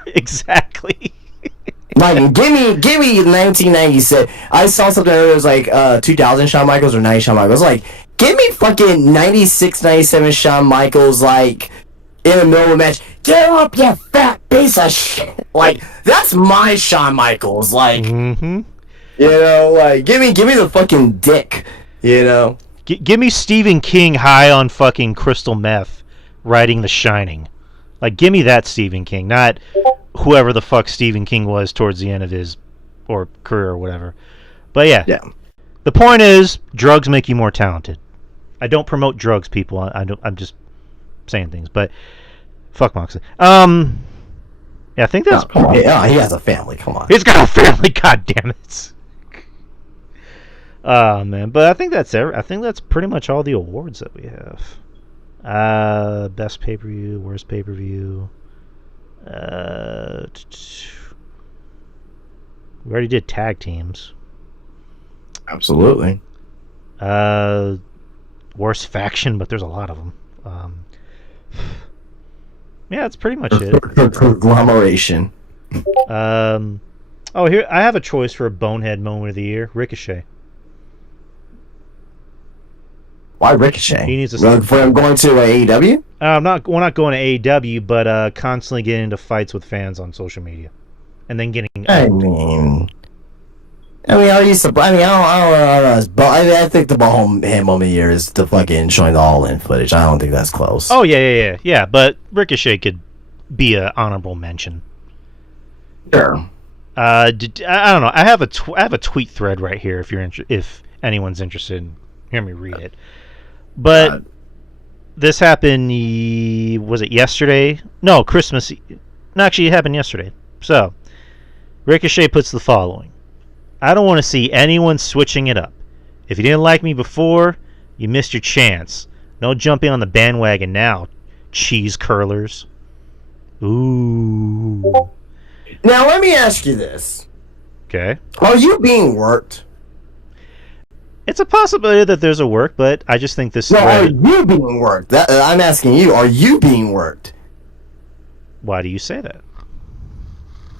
Exactly. Like, give me 1996. I saw something earlier. It was like 2000 Shawn Michaels or 90 Shawn Michaels. Like, give me fucking 96, 97 Shawn Michaels. Like, in the middle of a match, get up, you fat piece of shit. Like, that's my Shawn Michaels. Like. Mm-hmm. Like, give me the fucking dick, Give me Stephen King high on fucking crystal meth writing The Shining. Like, give me that Stephen King, not whoever the fuck Stephen King was towards the end of his career or whatever. But yeah. The point is, drugs make you more talented. I don't promote drugs, people. I'm just saying things, but fuck Moxley. Yeah, I think that's. He has a family. Come on. He's got a family. God damn it. Oh man, but I think that's I think that's pretty much all the awards that we have. Best pay-per-view, worst pay-per-view. We already did tag teams. Absolutely. Worst faction, but there's a lot of them. Yeah, that's pretty much it. Conglomeration. Oh, here I have a choice for a bonehead moment of the year: Ricochet. Why Ricochet? He needs to. I'm going to AEW. We're not going to AEW, but constantly getting into fights with fans on social media, and then getting. I mean, are you surprised? I don't know. But I think the bonehead moment of the year is the fucking showing the All-In footage. I don't think that's close. Oh yeah. But Ricochet could be an honorable mention. Sure. I don't know. I have a tweet thread right here. If anyone's interested, hear me read it. But this happened. Was it yesterday? No, Christmas. No, actually, it happened yesterday. So, Ricochet puts the following: I don't want to see anyone switching it up. If you didn't like me before, you missed your chance. No jumping on the bandwagon now, cheese curlers. Ooh. Now let me ask you this. Okay. Are you being worked? It's a possibility that there's a work, but I just think this. No, are you being worked? I'm asking you. Are you being worked? Why do you say that?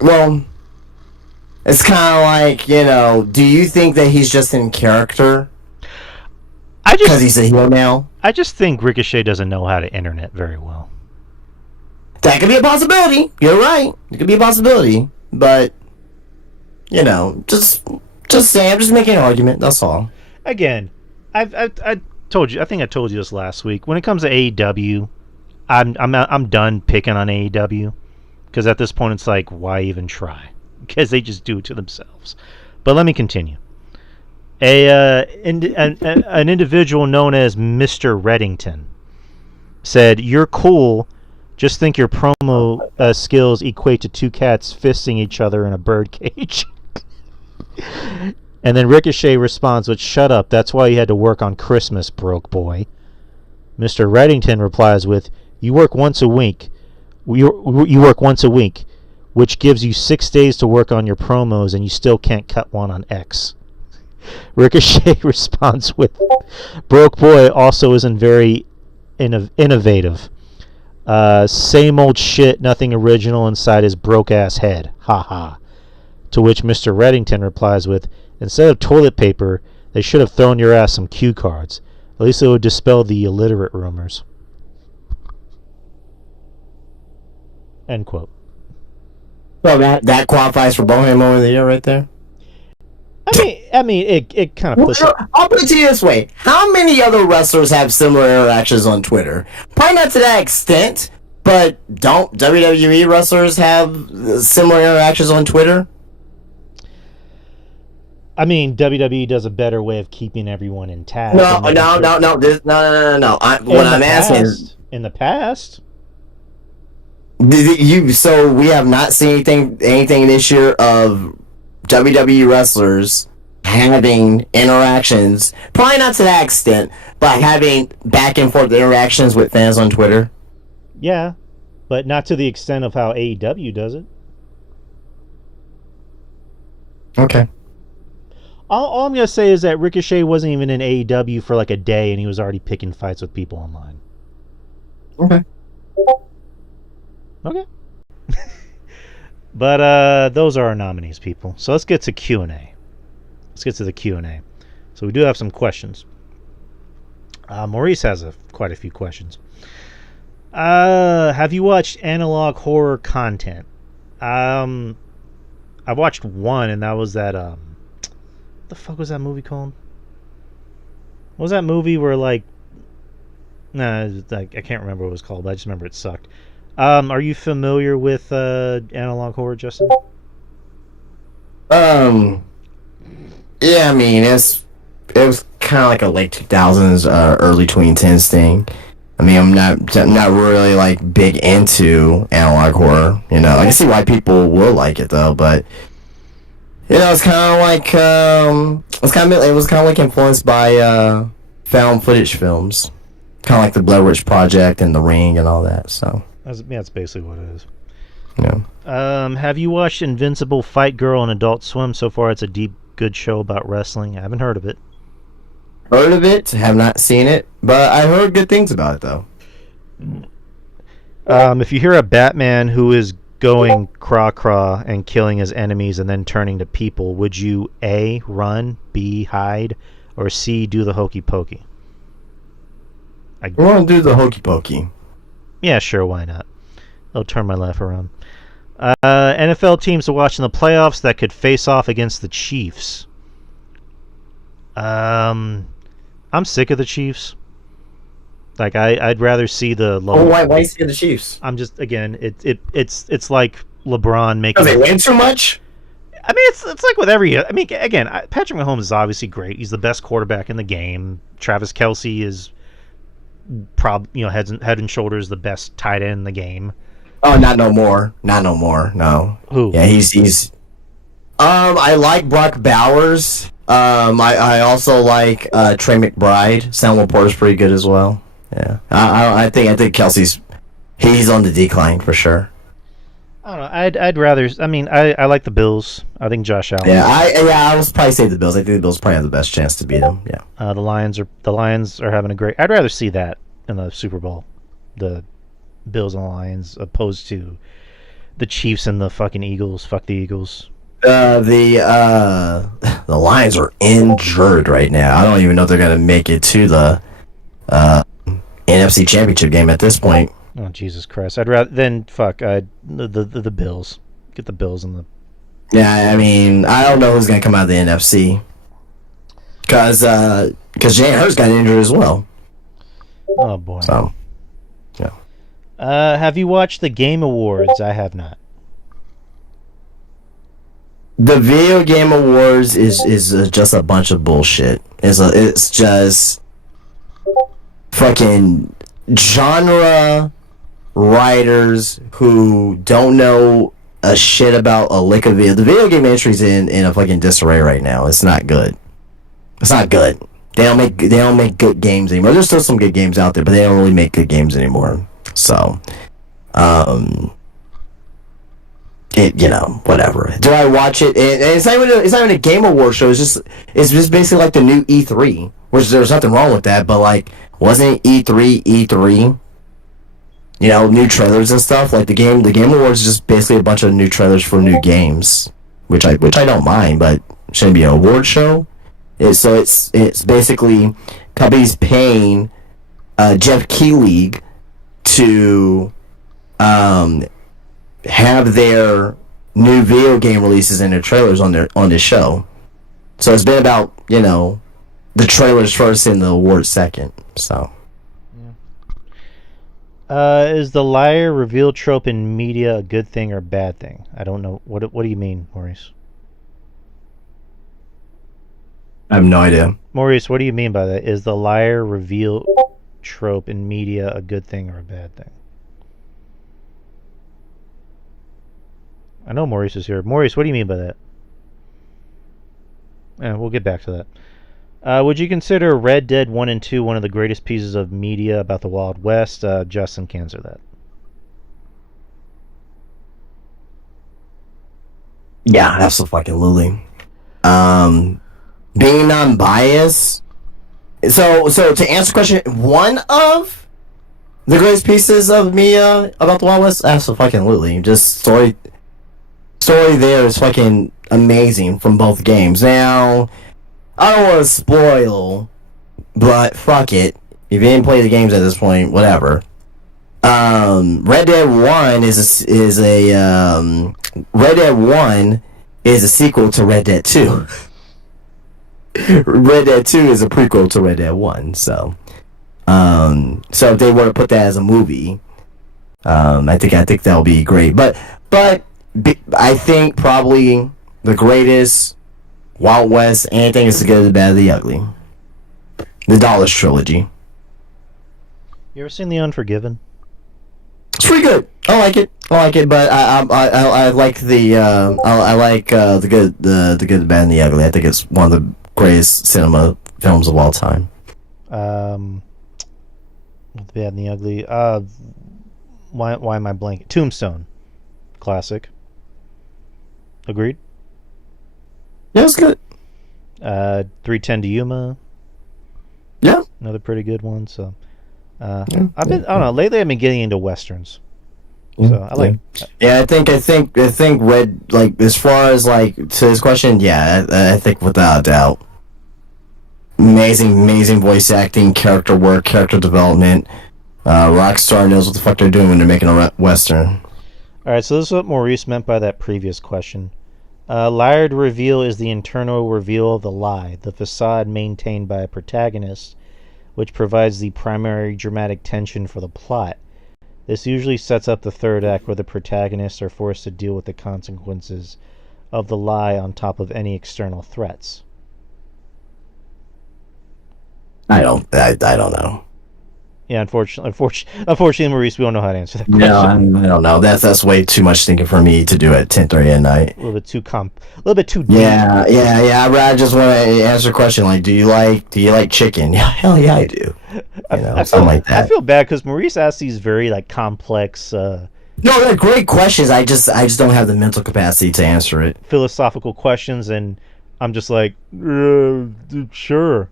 Well, it's kind of like, do you think that he's just in character? Because he's a heel now? I just think Ricochet doesn't know how to internet very well. That could be a possibility. You're right. It could be a possibility. But, just saying. I'm just making an argument. That's all. Again, I told you. I think I told you this last week. When it comes to AEW, I'm done picking on AEW because at this point it's like, why even try? Because they just do it to themselves. But let me continue. An individual known as Mr. Reddington said, "You're cool. Just think your promo skills equate to 2 cats fisting each other in a bird cage." And then Ricochet responds with, "Shut up, that's why you had to work on Christmas, broke boy." Mr. Reddington replies with, You work once a week, which gives you 6 days to work on your promos and you still can't cut one on X." Ricochet responds with, "Broke boy also isn't very innovative. Same old shit, nothing original inside his broke-ass head. Ha ha." To which Mr. Reddington replies with, "Instead of toilet paper, they should have thrown your ass some cue cards. At least it would dispel the illiterate rumors." End quote. Well, that qualifies for Bonehead Moment of the Year right there? I mean, it kind of puts it. I'll put it to you this way: how many other wrestlers have similar interactions on Twitter? Probably not to that extent, but don't WWE wrestlers have similar interactions on Twitter? I mean, WWE does a better way of keeping everyone intact. No. What I'm asking is, In the past, so we have not seen anything this year of WWE wrestlers having interactions, probably not to that extent, but having back and forth interactions with fans on Twitter. yeah, but not to the extent of how AEW does it. Okay. All I'm gonna say is that Ricochet wasn't even in AEW for like a day, and he was already picking fights with people online. Okay. Okay. But those are our nominees, people. So let's get to Q&A. Let's get to the Q&A. So we do have some questions. Maurice has quite a few questions. Have you watched analog horror content? I watched one, and that was that. What the fuck was that movie called? What was that movie where like? Nah, I can't remember what it was called. But I just remember it sucked. Are you familiar with analog horror, Justin? Yeah, I mean, it was kind of like a late 2000s, early 2010s thing. I mean, I'm not really like big into analog horror. You know, I can see why people will like it though, but you know, it's kind of like it was kind of like influenced by found footage films, kind of like the Blair Witch Project and The Ring and all that. So That's basically what it is. yeah. Have you watched Invincible, Fight Girl, and Adult Swim? So far, it's a deep, good show about wrestling. I haven't heard of it. Heard of it, have not seen it, but I heard good things about it though. If you hear a Batman who is going craw and killing his enemies and then turning to people, would you A, run, B, hide, or C, do the hokey pokey? I want to do the hokey pokey. Yeah, sure, why not? I'll turn my laugh around. NFL teams to watch in the playoffs that could face off against the Chiefs. I'm sick of the Chiefs. Like I'd rather see the low. Oh, why you sick of the Chiefs? I'm just again, it's like LeBron making. Because they win too much. I mean, it's like with every. I mean, again, Patrick Mahomes is obviously great. He's the best quarterback in the game. Travis Kelce is head and shoulders the best tight end in the game. Oh, not no more. No. Who? Yeah, he's. I like Brock Bowers. I also like Trey McBride. Sam Laporta's pretty good as well. Yeah, I think he's on the decline for sure. I don't know. I'd rather. I mean, I like the Bills. I think Josh Allen. Yeah, I would probably say the Bills. I think the Bills probably have the best chance to beat them. Yeah. The Lions are having a great. I'd rather see that in the Super Bowl, the Bills and the Lions, opposed to the Chiefs and the fucking Eagles. Fuck the Eagles. The Lions are injured right now. I don't even know if they're gonna make it to the NFC Championship game at this point. Oh Jesus Christ! I'd rather the Bills. Get the Bills in the. Yeah, I mean, I don't know who's gonna come out of the NFC because Jalen Hurts got injured as well. Oh boy. So, yeah. Have you watched the Game Awards? I have not. The Video Game Awards is just a bunch of bullshit. It's just fucking genre writers who don't know a shit about a lick of video. The video game industry's in a fucking disarray right now. It's not good. It's not good. They don't make good games anymore. There's still some good games out there, but they don't really make good games anymore. So, whatever. Do I watch it? And it's not even a Game Award show. It's just basically like the new E3, which there's nothing wrong with that. But like, wasn't E3? You know, new trailers and stuff. Like the Game Awards is just basically a bunch of new trailers for new games, which I don't mind, but it shouldn't be an award show. It's basically companies paying Jeff Keighley to have their new video game releases and their trailers on this show. So it's been about, the trailers first and the awards second. So. Is the liar reveal trope in media a good thing or bad thing? I don't know. What do you mean, Maurice? I have no idea. Maurice, what do you mean by that? Is the liar reveal trope in media a good thing or a bad thing? I know Maurice is here. Maurice, what do you mean by that? We'll get back to that. Would you consider Red Dead 1 and 2 one of the greatest pieces of media about the Wild West? Justin can answer that. Yeah, absolutely. Being non-biased. So to answer the question, one of the greatest pieces of media about the Wild West, absolutely. Just story there is fucking amazing from both games. Now, I don't want to spoil, but fuck it. If you didn't play the games at this point, whatever. Red Dead 1 is a sequel to Red Dead 2. Red Dead 2 is a prequel to Red Dead 1, so if they were to put that as a movie, I think that would be great. But I think probably the greatest Wild West, anything is the good, the bad, the ugly. The Dawes trilogy. You ever seen The Unforgiven? It's pretty good. I like it, but I like the good, the bad, and the ugly. I think it's one of the greatest cinema films of all time. The bad and the ugly. Why am I blanking? Tombstone, classic. Agreed. Yeah, it's good. 310 to Yuma. Yeah, another pretty good one. So, yeah, I don't know. Lately, I've been getting into westerns. So I like. Yeah, I think Red, like, as far as like to this question, yeah, I think without a doubt, amazing voice acting, character work, character development. Rockstar knows what the fuck they're doing when they're making a western. All right, so this is what Maurice meant by that previous question. Layered reveal is the internal reveal of the lie, the facade maintained by a protagonist, which provides the primary dramatic tension for the plot. This usually sets up the third act where the protagonists are forced to deal with the consequences of the lie on top of any external threats. I don't know. Yeah, unfortunately, Maurice, we don't know how to answer that question. No, I don't know. That's way too much thinking for me to do at 10:30 at night. A little bit too deep. Yeah. I just want to answer a question like, do you like chicken? Yeah, hell yeah, I do. Something like that. I feel bad because Maurice asks these very like complex. No, they're great questions. I just don't have the mental capacity to answer it. Philosophical questions, and I'm just like, sure.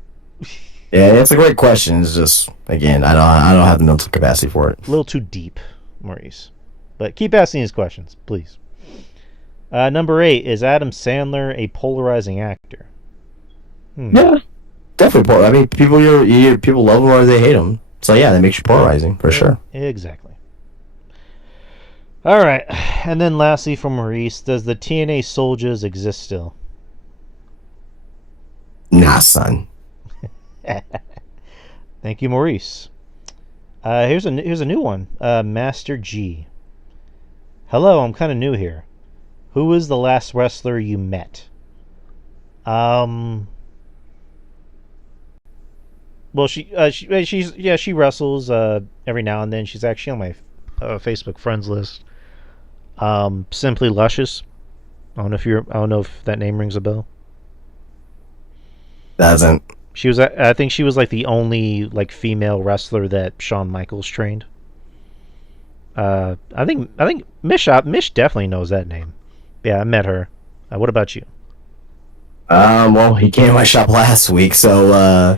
Yeah, it's a great question. It's just, again, I don't have the mental capacity for it. A little too deep, Maurice. But keep asking these questions, please. Number 8, is Adam Sandler a polarizing actor? Yeah, definitely. I mean, people love him or they hate him. So yeah, that makes you polarizing for sure. Exactly. All right, and then lastly from Maurice, does the TNA Soldiers exist still? Nah, son. Thank you, Maurice. Here's a new one. Master G. Hello, I'm kind of new here. Who was the last wrestler you met? Well, she wrestles every now and then. She's actually on my Facebook friends list. Simply Luscious. I don't know if that name rings a bell. Doesn't. She was. I think she was like the only like female wrestler that Shawn Michaels trained. I think Mish definitely knows that name. Yeah, I met her. What about you? Well, he came to my shop last week, so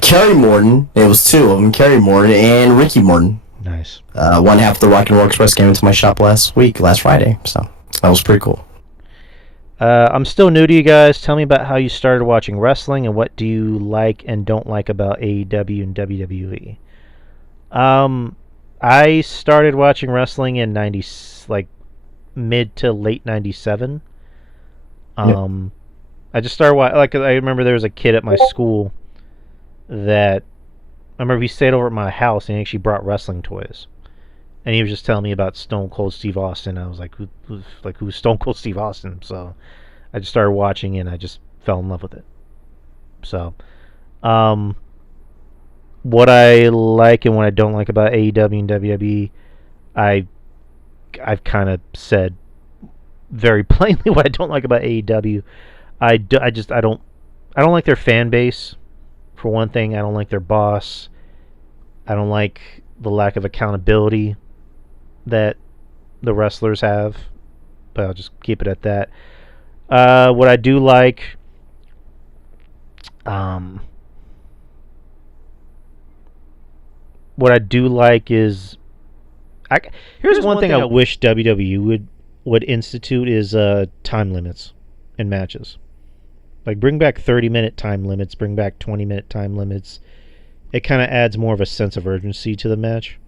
Kerry Morton. It was two of them, Kerry Morton and Ricky Morton. Nice. One half of the Rock and Roll Express came into my shop last Friday, so that was pretty cool. I'm still new to you guys. Tell me about how you started watching wrestling and what do you like and don't like about AEW and WWE. I started watching wrestling in mid to late 97. I just started like I remember there was a kid at my school that I remember he stayed over at my house and he actually brought wrestling toys. And he was just telling me about Stone Cold Steve Austin. I was like, who's Stone Cold Steve Austin? So I just started watching and I just fell in love with it. So, what I like and what I don't like about AEW and WWE, I've kind of said very plainly what I don't like about AEW. I don't like their fan base. For one thing, I don't like their boss. I don't like the lack of accountability that the wrestlers have. But I'll just keep it at that. What I do like, is here's one thing I wish WWE would institute is time limits in matches. Like bring back 30-minute time limits, bring back 20-minute time limits. It kind of adds more of a sense of urgency to the match.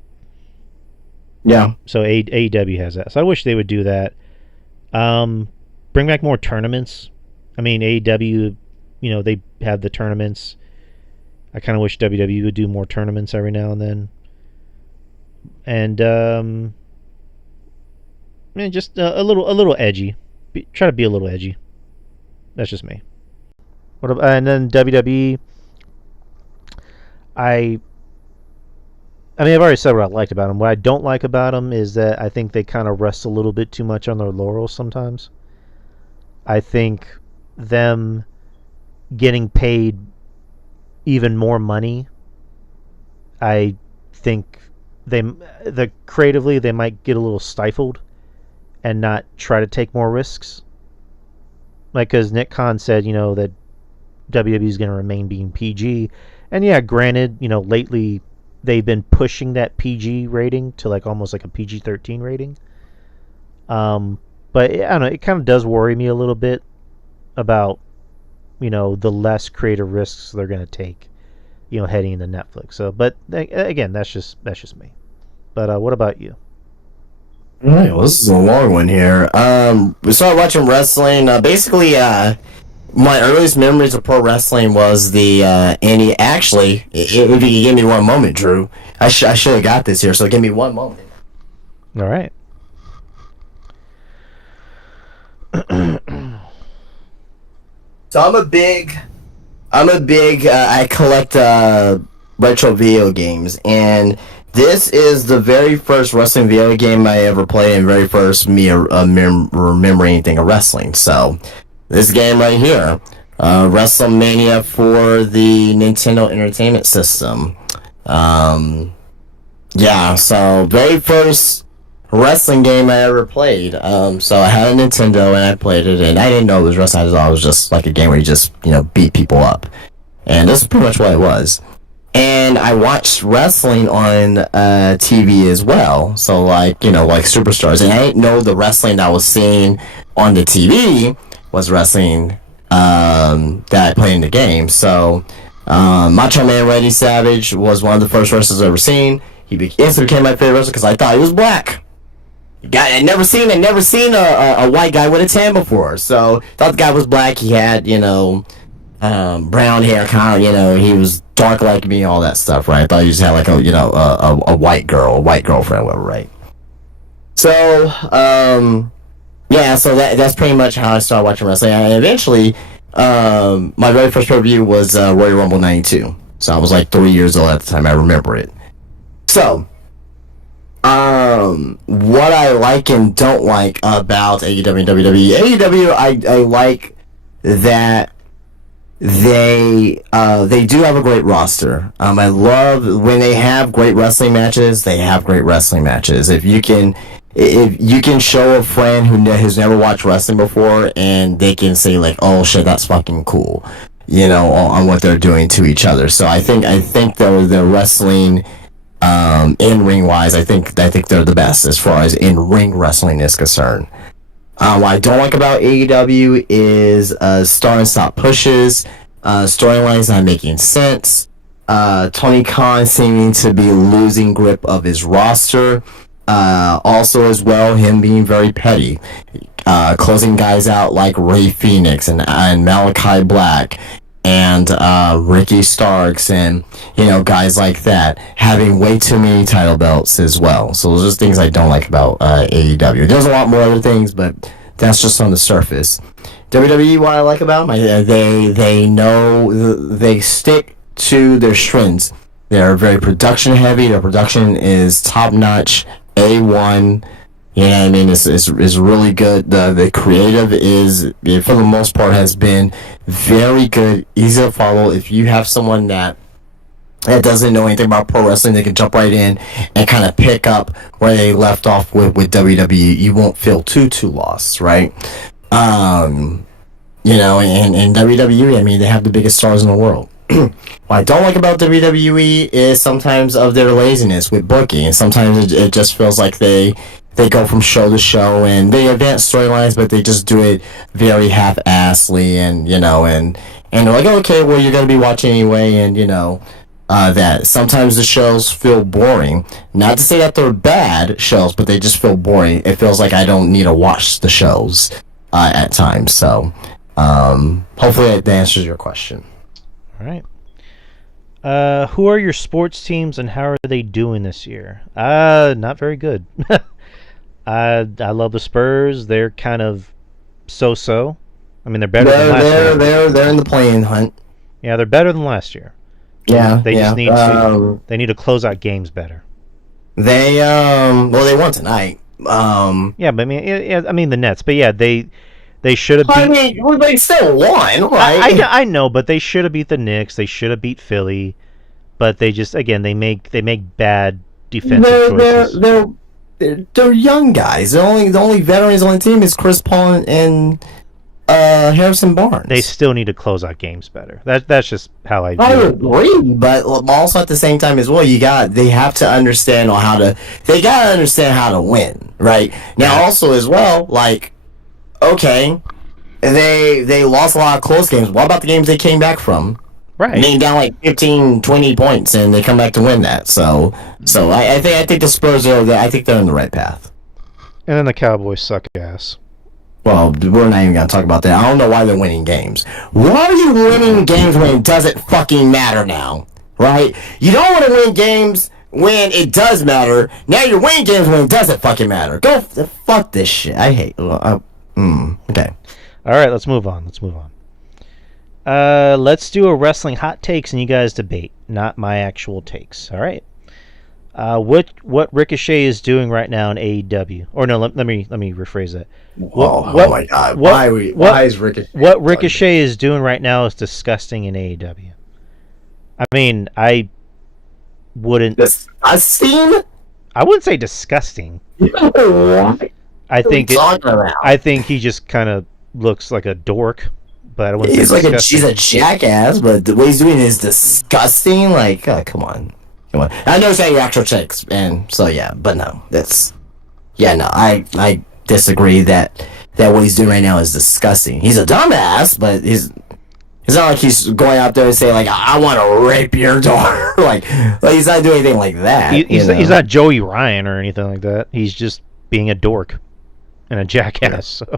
Yeah. So AEW has that. So I wish they would do that. Bring back more tournaments. I mean, AEW, they have the tournaments. I kind of wish WWE would do more tournaments every now and then. And just a little edgy. Try to be a little edgy. That's just me. And then WWE, I've already said what I liked about them. What I don't like about them is that I think they kind of rest a little bit too much on their laurels sometimes. I think them getting paid even more money, I think creatively they might get a little stifled and not try to take more risks. Like, because Nick Khan said, that WWE is going to remain being PG. And yeah, granted, lately they've been pushing that PG rating to like almost like a PG-13 rating. But I don't know, it kind of does worry me a little bit about, the less creative risks they're going to take, heading into Netflix. So, but again, that's just me. But what about you? All right, well, this is a long one here. We started watching wrestling. Basically, my earliest memories of pro wrestling was the Andy. Actually, if you could give me one moment, Drew, I should have got this here. So give me one moment. All right. So I'm a big. I collect retro video games, and this is the very first wrestling video game I ever played, and very first me remember anything of wrestling. So this game right here, WrestleMania for the Nintendo Entertainment System. Yeah, so very first wrestling game I ever played. So I had a Nintendo and I played it, and I didn't know it was wrestling. I thought it was just like a game where you just beat people up, and this is pretty much what it was. And I watched wrestling on TV as well. So like Superstars, and I didn't know the wrestling that I was seeing on the TV was wrestling that I played in the game. So Macho Man Randy Savage was one of the first wrestlers I've ever seen. He instantly became my favorite wrestler because I thought he was black. I'd never seen a white guy with a tan before. So thought the guy was black. He had brown hair, kind of he was dark like me, all that stuff, right? I thought he just had like a white girlfriend, whatever, right? So yeah, so that's pretty much how I started watching wrestling. And eventually, my very first pay-per-view was Royal Rumble '92. So I was like 3 years old at the time. I remember it. So, what I like and don't like about AEW and WWE. AEW, I like that they do have a great roster. I love when they have great wrestling matches. They have great wrestling matches. If you can show a friend who has never watched wrestling before, and they can say like, "Oh shit, that's fucking cool," on what they're doing to each other. So I think the wrestling, in ring wise, I think they're the best as far as in ring wrestling is concerned. What I don't like about AEW is start and stop pushes, storylines not making sense, Tony Khan seeming to be losing grip of his roster, also as well him being very petty. closing guys out like Ray Phoenix and Malachi Black and Ricky Starks and guys like that, having way too many title belts as well. So those are things I don't like about AEW. There's a lot more other things, but that's just on the surface. WWE, what I like about them, they know they stick to their strengths. They're very production heavy. Their production is top notch, A1. You know what I mean? It's really good. The creative is, for the most part, has been very good, easy to follow. If you have someone that doesn't know anything about pro wrestling, they can jump right in and kind of pick up where they left off with WWE. You won't feel too lost, right? And WWE, I mean, they have the biggest stars in the world. What I don't like about WWE is sometimes of their laziness with booking, and sometimes it just feels like they go from show to show and they advance storylines, but they just do it very half-assly, and they're like, okay, well, you're gonna be watching anyway, and that sometimes the shows feel boring. Not to say that they're bad shows, but they just feel boring. It feels like I don't need to watch the shows at times. So hopefully that answers your question. All right. Who are your sports teams and how are they doing this year? Not very good. I love the Spurs. They're kind of so-so. I mean, they're better than last year. They're in the play-in hunt. Yeah, they're better than last year. Yeah, They just need to. They need to close out games better. They they won tonight. Yeah, but I mean the Nets. But yeah, they should have beat. I mean, well, they still won, right? I know, but they should have beat the Knicks. They should have beat Philly, but they just they make bad defensive choices. They're young guys. The only veterans on the team is Chris Paul and Harrison Barnes. They still need to close out games better. That's just how I view I it. agree, but also at the same time as well, they have to understand they gotta understand how to win, right? Now also as well, like, okay, they lost a lot of close games. What about the games they came back from? Right. Being down like 15, 20 points, and they come back to win that. So I think the Spurs I think they're on the right path. And then the Cowboys suck ass. Well, we're not even gonna talk about that. I don't know why they're winning games. Why are you winning games when it doesn't fucking matter now? Right? You don't want to win games when it does matter. Now you're winning games when it doesn't fucking matter. Go fuck this shit. I hate. Okay. All right, let's move on. Let's do a wrestling hot takes and you guys debate, not my actual takes. All right. What Ricochet is doing right now in AEW? Or no, let me rephrase that. Oh my God! Why is Ricochet? What Ricochet is doing right now is disgusting in AEW. I mean, I wouldn't. Disgusting? I wouldn't say disgusting. What? I think talking about? I think he just kind of looks like a dork. But I wouldn't He's say like disgusting. she's a jackass, but the way he's doing it is disgusting. Like, come on. I know it's not your actual chicks, and so yeah, but no, I disagree that what he's doing right now is disgusting. He's a dumbass, but it's not like he's going out there and saying like, I want to rape your daughter. like he's not doing anything like that. He's not Joey Ryan or anything like that. He's just being a dork and a jackass. Yeah.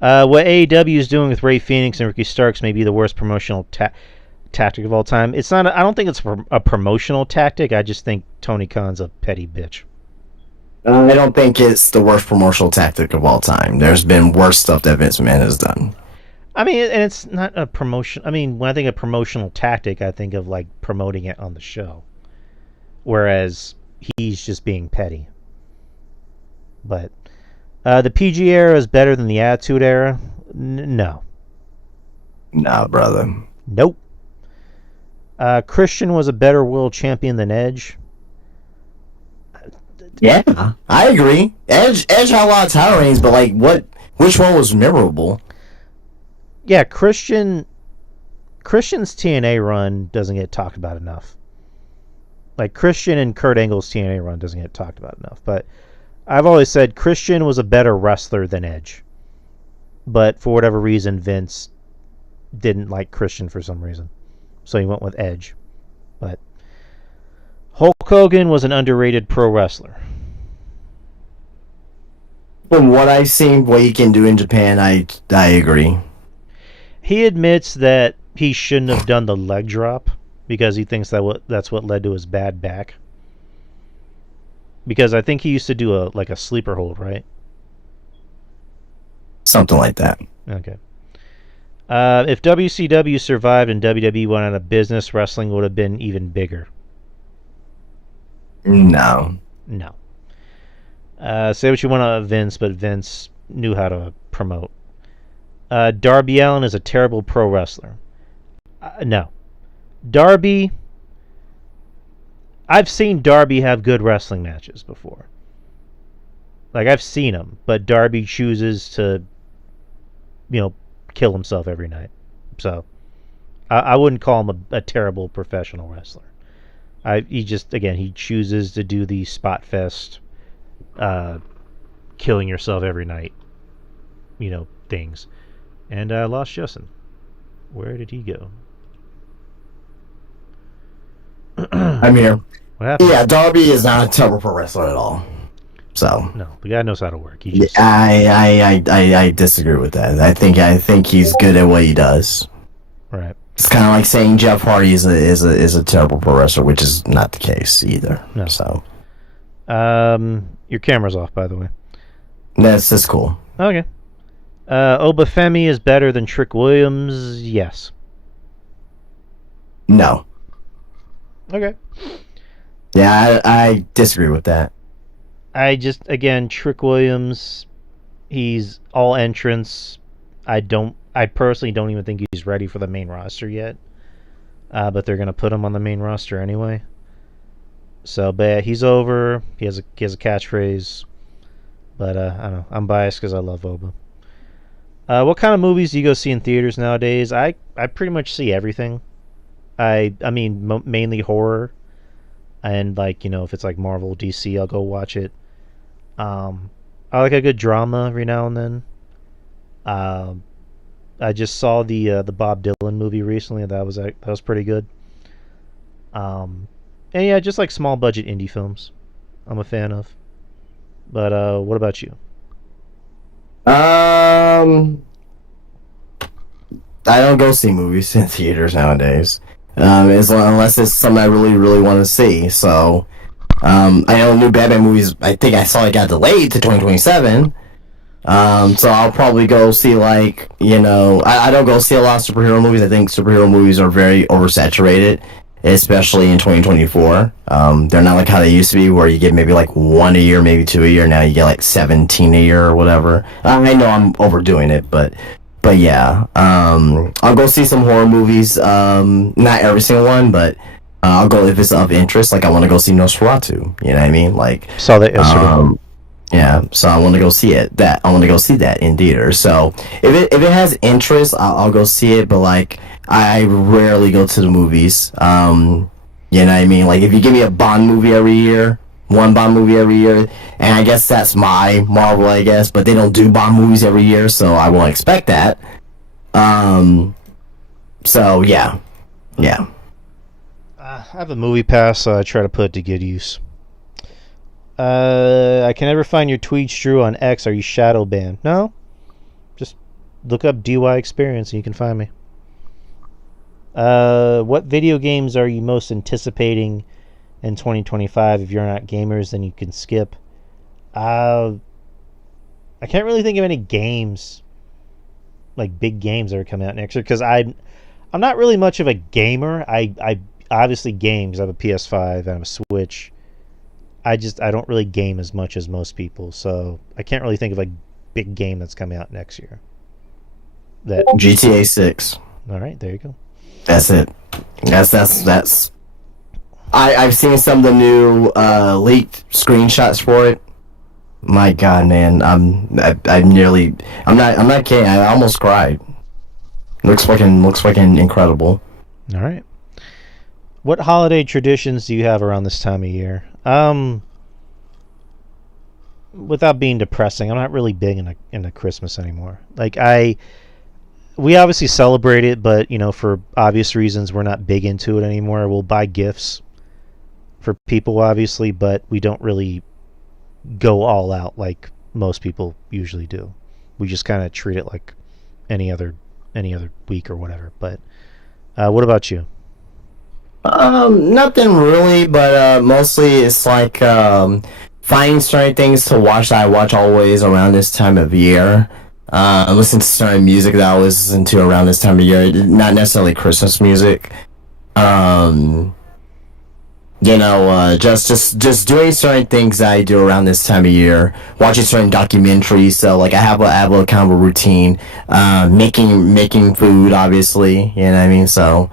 So. What AEW is doing with Ray Phoenix and Ricky Starks may be the worst promotional tactic of all time. It's not. I don't think it's a promotional tactic. I just think Tony Khan's a petty bitch. I don't think it's the worst promotional tactic of all time. There's been worse stuff that Vince McMahon has done. I mean, and it's not a promotion. I mean, when I think of promotional tactic, I think of like promoting it on the show, whereas he's just being petty. But the PG era is better than the Attitude Era. No. Nah, brother. Nope. Christian was a better world champion than Edge. Yeah, I agree. Edge had a lot of title reigns, but like, which one was memorable? Yeah, Christian's TNA run doesn't get talked about enough. Like Christian and Kurt Angle's TNA run doesn't get talked about enough. But I've always said Christian was a better wrestler than Edge. But for whatever reason, Vince didn't like Christian for some reason. So he went with Edge. But Hulk Hogan was an underrated pro wrestler. From what I've seen, what he can do in Japan, I agree. He admits that he shouldn't have done the leg drop because he thinks that's what led to his bad back. Because I think he used to do a sleeper hold, right? Something like that. Okay. If WCW survived and WWE went out of business, wrestling would have been even bigger. No. No. Say what you want about Vince, but Vince knew how to promote. Darby Allin is a terrible pro wrestler. No. Darby... I've seen Darby have good wrestling matches before. Like, I've seen him, but Darby chooses to, kill himself every night. So, I wouldn't call him a terrible professional wrestler. He chooses to do the spot fest, killing yourself every night, things. And I lost Justin. Where did he go? I'm here. What happened? Yeah, Darby is not a terrible pro wrestler at all. So No, the guy knows how to work. He just, I disagree with that. I think he's good at what he does. right. It's kind of like saying Jeff Hardy is a terrible pro wrestler, which is not the case either. No. So Your camera's off, by the way. that's cool. Okay. Obafemi is better than Trick Williams. Yes. No. Okay. Yeah, I disagree with that. Trick Williams, he's all entrance. I personally don't even think he's ready for the main roster yet. But they're gonna put him on the main roster anyway. So, but yeah, he's over. He has a catchphrase. But I don't know. I'm biased because I love Oba. What kind of movies do you go see in theaters nowadays? I pretty much see everything. Mainly horror. And if it's like Marvel, DC, I'll go watch it. I like a good drama every now and then. I just saw the Bob Dylan movie recently. That was pretty good. And yeah, just like small budget indie films, I'm a fan of. But what about you? I don't go see movies in theaters nowadays. Unless it's something I really, really want to see. So, I know new Batman movies, I think I saw it got delayed to 2027. So I'll probably go see I don't go see a lot of superhero movies. I think superhero movies are very oversaturated, especially in 2024. They're not like how they used to be, where you get maybe like one a year, maybe two a year. Now you get like 17 a year or whatever. I know I'm overdoing it, but yeah, I'll go see some horror movies. Not every single one, but I'll go if it's of interest. Like I want to go see Nosferatu. You know what I mean? Like Saw that yesterday. yeah. So I want to go see it. I want to go see that in theaters. So if it has interest, I'll go see it. But like I rarely go to the movies. You know what I mean? Like if you give me a Bond movie every year. One Bond movie every year, and I guess that's my Marvel, I guess, but they don't do Bond movies every year, so I won't expect that. So yeah. I have a movie pass, so I try to put it to good use. I can never find your tweets, Drew, on X. Are you shadow banned? No. Just look up DY Experience and you can find me. What video games are you most anticipating in 2025? If you're not gamers, then you can skip. I can't really think of any games, like big games that are coming out next year, because I'm not really much of a gamer. I obviously games. I have a PS5 and I have a Switch. I don't really game as much as most people, so I can't really think of a big game that's coming out next year. That GTA 6. All right, there you go. That's it. That's. I've seen some of the new leaked screenshots for it. My God, man, I'm not kidding. I almost cried. Looks fucking incredible. All right. What holiday traditions do you have around this time of year? Without being depressing, I'm not really big into Christmas anymore. We obviously celebrate it, but for obvious reasons, we're not big into it anymore. We'll buy gifts for people, obviously, but we don't really go all out like most people usually do. We just kind of treat it like any other week or whatever. But what about you? Nothing really, but mostly it's like finding certain things to watch that I watch always around this time of year. Listen to certain music that I listen to around this time of year, not necessarily Christmas music. Just doing certain things that I do around this time of year, watching certain documentaries. So like I have a kind of a routine, making food, obviously. You know what I mean? So,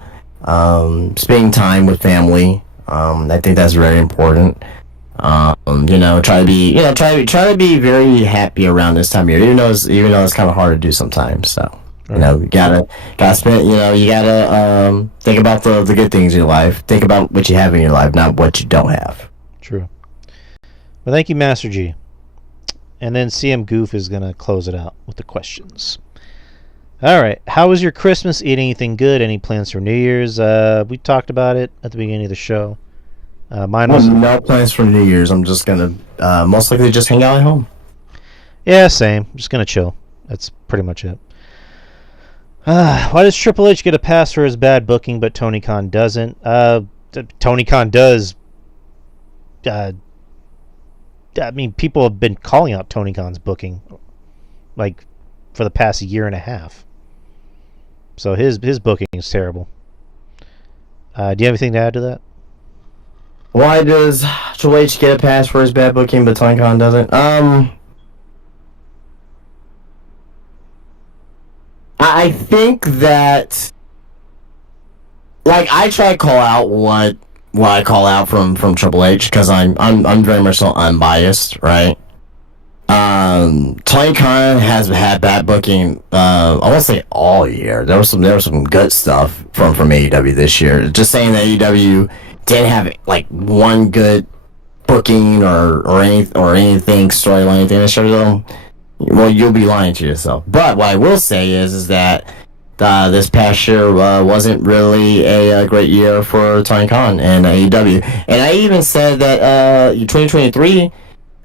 spending time with family. I think that's very important. Try to be very happy around this time of year, even though it's kind of hard to do sometimes. So. You gotta spend. You gotta think about the good things in your life. Think about what you have in your life, not what you don't have. True. Well, thank you, Master G. And then CM Goof is gonna close it out with the questions. All right. How was your Christmas? Eat anything good? Any plans for New Year's? We talked about it at the beginning of the show. Mine was no plans for New Year's. I'm just gonna most likely just hang out at home. Yeah, same. Just gonna chill. That's pretty much it. Why does Triple H get a pass for his bad booking, but Tony Khan doesn't? Tony Khan does. I mean, people have been calling out Tony Khan's booking, like, for the past year and a half. So his booking is terrible. Do you have anything to add to that? Why does Triple H get a pass for his bad booking, but Tony Khan doesn't? I think that, like, I try to call out what I call out from Triple H because I'm very much so unbiased, right? Tony Khan has had bad booking. I won't say all year. There was some good stuff from AEW this year. Just saying that AEW didn't have like one good booking or anything storyline, anything that showed. Well, you'll be lying to yourself. But what I will say is that this past year wasn't really a great year for Tony Khan and AEW. And I even said that 2023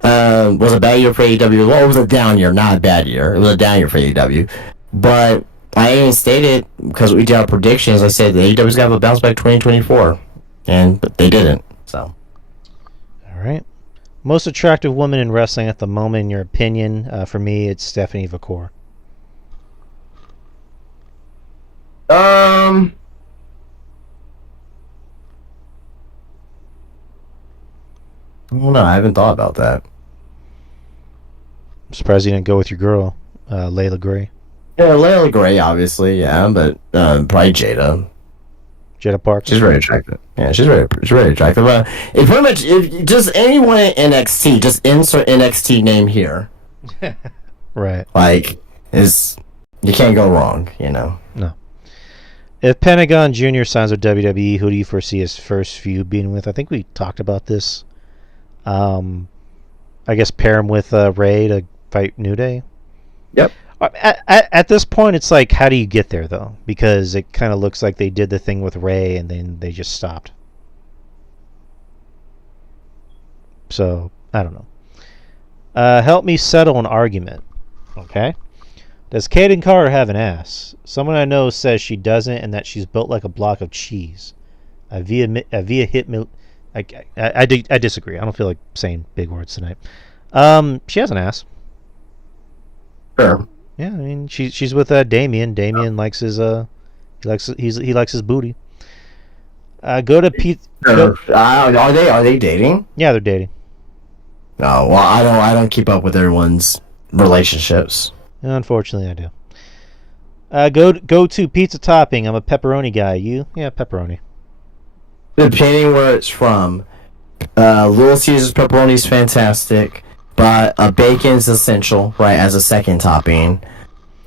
was a bad year for AEW. Well, it was a down year, not a bad year. It was a down year for AEW. But I even stated, because we did our predictions, I said that AEW's got to bounce back 2024. But they didn't. So. All right. Most attractive woman in wrestling at the moment, in your opinion? For me, it's Stephanie Vacour. I don't know. I haven't thought about that. I'm surprised you didn't go with your girl, Layla Gray. Yeah, Layla Gray, obviously, yeah, but probably Jada. Jada Parker. She's very attractive. Yeah, she's very attractive. If pretty much, if just anyone in NXT, just insert NXT name here. Right. Like, you can't go wrong, No. If Pentagon Jr. signs with WWE, who do you foresee his first feud being with? I think we talked about this. I guess pair him with Ray to fight New Day. Yep. At this point, it's like, how do you get there, though? Because it kind of looks like they did the thing with Ray, and then they just stopped. So, I don't know. Help me settle an argument. Okay? Does Kaden Carter have an ass? Someone I know says she doesn't, and that she's built like a block of cheese. Via hit me. I disagree. I don't feel like saying big words tonight. She has an ass. Sure. Yeah, I mean she's with Damien. Damien likes his he likes his booty. Go to Pete. Are they dating? Yeah, they're dating. No, well I don't keep up with everyone's relationships. Unfortunately, I do. Go to pizza topping. I'm a pepperoni guy. You? Yeah, pepperoni. Depending where it's from, Little Caesar's pepperoni is fantastic. But bacon's essential, right, as a second topping.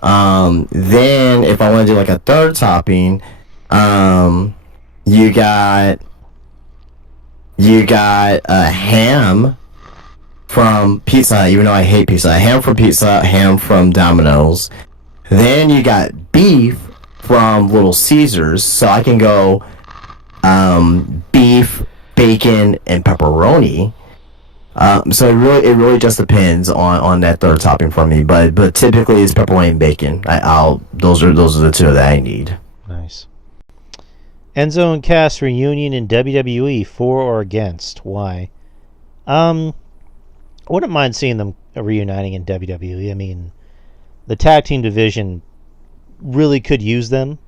Then, if I want to do like a third topping, you got ham from Pizza Hut, even though I hate Pizza Hut. Ham from Pizza Hut, ham from Domino's. Then you got beef from Little Caesars, so I can go beef, bacon, and pepperoni. So it really just depends on that third topping for me. But typically it's pepperoni and bacon. I'll those are the two that I need. Nice. Enzo and Cass reunion in WWE, for or against? Why? I wouldn't mind seeing them reuniting in WWE. I mean, the tag team division really could use them,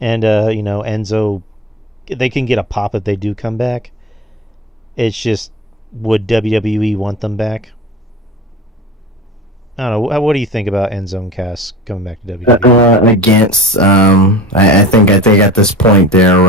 and Enzo, they can get a pop if they do come back. It's just, would WWE want them back? I don't know. What do you think about Enzo and Cass coming back to WWE? Against I think at this point they're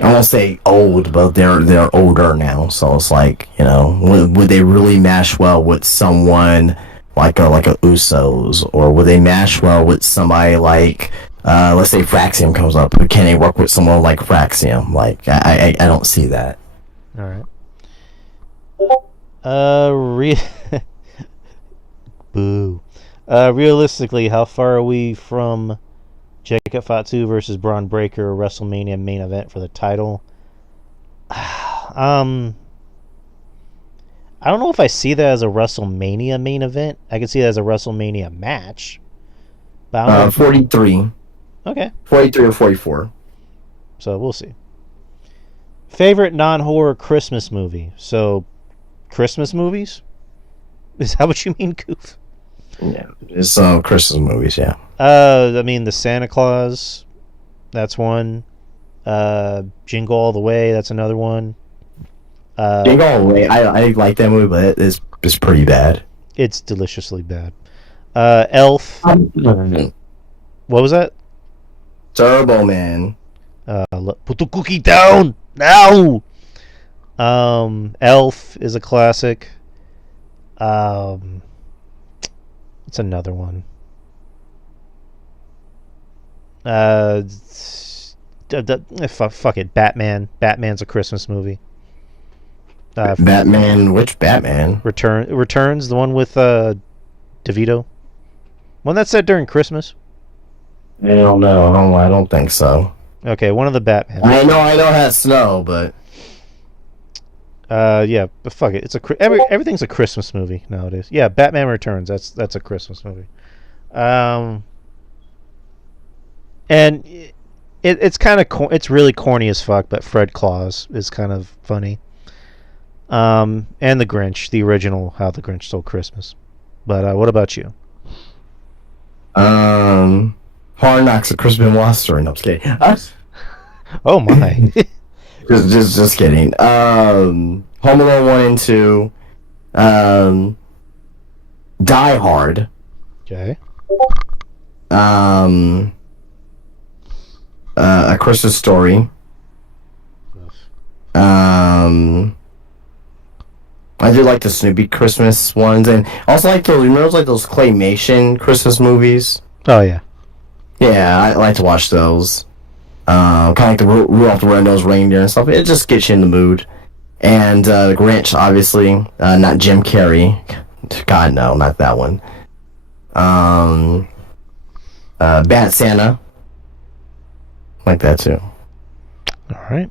I won't say old, but they're older now. So it's like, would they really mash well with someone like a Usos, or would they mash well with somebody like let's say Fraxium comes up? Can they work with someone like Fraxium? Like I don't see that. All right. Boo. Realistically, how far are we from Jacob Fatu versus Braun Breaker WrestleMania main event for the title? I don't know if I see that as a WrestleMania main event. I can see that as a WrestleMania match. But I don't know 43. Okay. 43 or 44. So we'll see. Favorite non-horror Christmas movie. So, Christmas movies? Is that what you mean, Goof? Yeah, it's Christmas movies. Yeah. I mean, the Santa Claus. That's one. Jingle All the Way. That's another one. Jingle All the Way. I like that movie, but it's pretty bad. It's deliciously bad. Elf. What was that? Turbo Man. Put the cookie down now. Elf is a classic. It's another one. Fuck it. Batman. Batman's a Christmas movie. Batman. Which Batman? Returns. The one with DeVito. One that's set during Christmas. I don't know. I don't think so. Okay, one of the Batman. I know it has snow, but yeah, but fuck it. Everything's a Christmas movie nowadays. Yeah, Batman Returns. That's a Christmas movie. And it's kind of it's really corny as fuck, but Fred Claus is kind of funny. And the Grinch, the original How the Grinch Stole Christmas. But what about you? Hard Knocks, a Chris Benoit story. No, I'm just kidding. Oh my. just kidding. Home Alone 1 and 2. Die Hard. Okay. A Christmas Story. I do like the Snoopy Christmas ones, and also like those. Remember those claymation Christmas movies? Oh yeah. Yeah, I like to watch those. Kind of like the Rudolph the Red-Nosed Reindeer and stuff. It just gets you in the mood. And the Grinch, obviously, not Jim Carrey. God, no, not that one. Bad Santa, like that too. All right.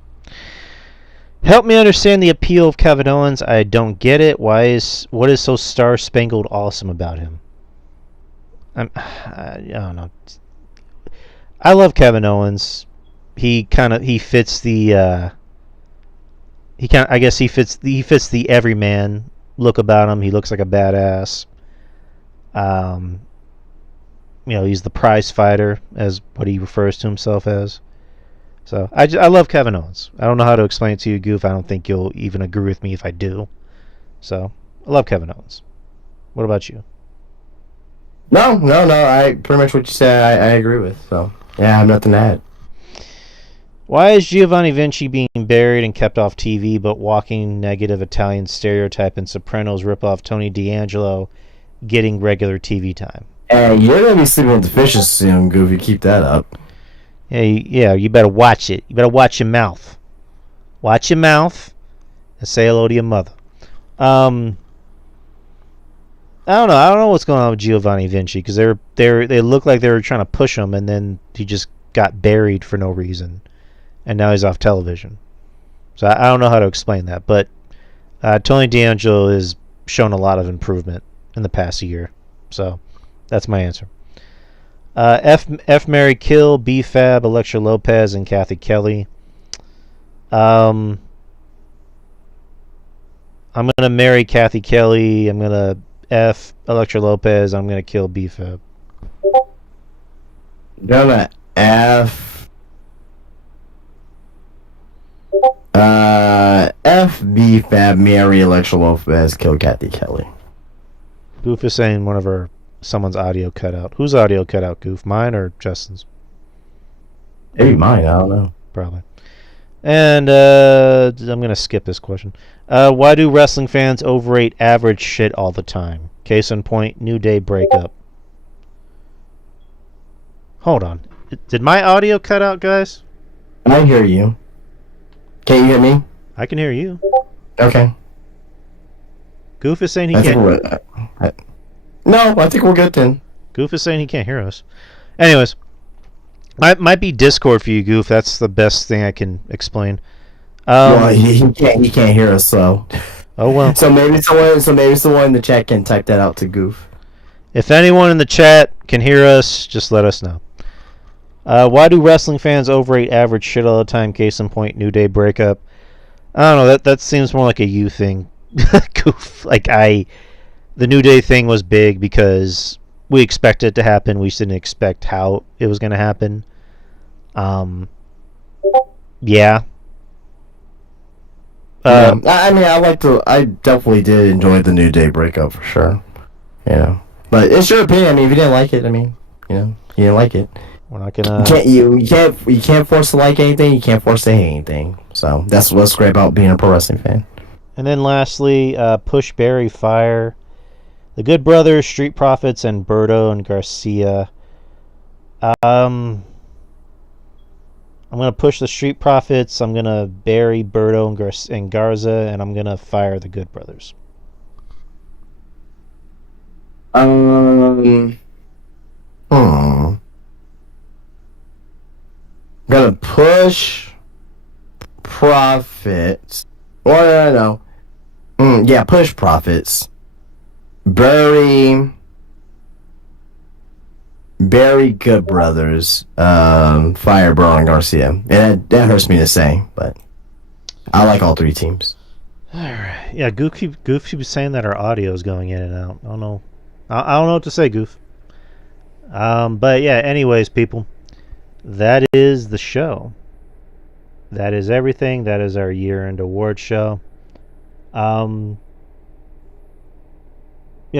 Help me understand the appeal of Kevin Owens. I don't get it. What is so star-spangled awesome about him? I don't know. I love Kevin Owens. He fits the he fits the everyman look about him. He looks like a badass. He's the prize fighter, as what he refers to himself as. So I love Kevin Owens. I don't know how to explain it to you, Goof. I don't think you'll even agree with me if I do. So I love Kevin Owens. What about you? No. I pretty much what you said. I agree with. So yeah, I have nothing to add. Why is Giovanni Vinci being buried and kept off TV, but walking negative Italian stereotype in Sopranos ripoff Tony D'Angelo getting regular TV time? Hey, you're gonna be sleeping with the fishes soon, Goofy. Keep that up. Yeah, you better watch it. You better watch your mouth. Watch your mouth and say hello to your mother. I don't know. I don't know what's going on with Giovanni Vinci, because they look like they were trying to push him, and then he just got buried for no reason, and now he's off television. So I don't know how to explain that, but Tony D'Angelo has shown a lot of improvement in the past year. So that's my answer. F Mary Kill, B Fab, Electra Lopez, and Kathy Kelly. I'm gonna marry Kathy Kelly. I'm gonna F Electra Lopez. I'm gonna kill B Fab. Gonna F. B Fab, marry Electra Lopez, kill Kathy Kelly. Goof is saying someone's audio cut out. Whose audio cut out, Goof? Mine or Justin's? Maybe mine, I don't know. Probably. And I'm going to skip this question. Why do wrestling fans overrate average shit all the time? Case in point, New Day breakup. Hold on. Did my audio cut out, guys? I hear you. Can you hear me? I can hear you. Okay. Goof is saying he I think can't. No, I think we're good then. Goof is saying he can't hear us. Anyways, might be Discord for you, Goof. That's the best thing I can explain. Well, he can't hear us, so. Oh well. So maybe someone in the chat can type that out to Goof. If anyone in the chat can hear us, just let us know. Why do wrestling fans overrate average shit all the time? Case in point, New Day breakup. I don't know. That seems more like a you thing. Goof. The New Day thing was big because we expected it to happen. We just didn't expect how it was going to happen. Yeah. I mean, I definitely did enjoy the New Day breakup for sure. But it's your opinion. I mean, if you didn't like it, I mean, you didn't like it. We're not gonna. You can't force to like anything. You can't force to hate anything. So that's what's great about being a pro wrestling fan. And then lastly, Push Barry Fire, the Good Brothers, Street Profits, and Berto and Garcia. I'm gonna push the Street Profits. I'm gonna bury Berto and Garza, and I'm gonna fire the Good Brothers. Gonna push Profits. No. Yeah, push Profits. Bury Good Brothers. Fire Bro and Garcia. And that hurts me to say, but I like all three teams. Alright. Yeah, Goof keeps saying that our audio is going in and out. I don't know. I don't know what to say, Goof. But yeah, anyways, people. That is the show. That is everything. That is our year-end award show. Yeah,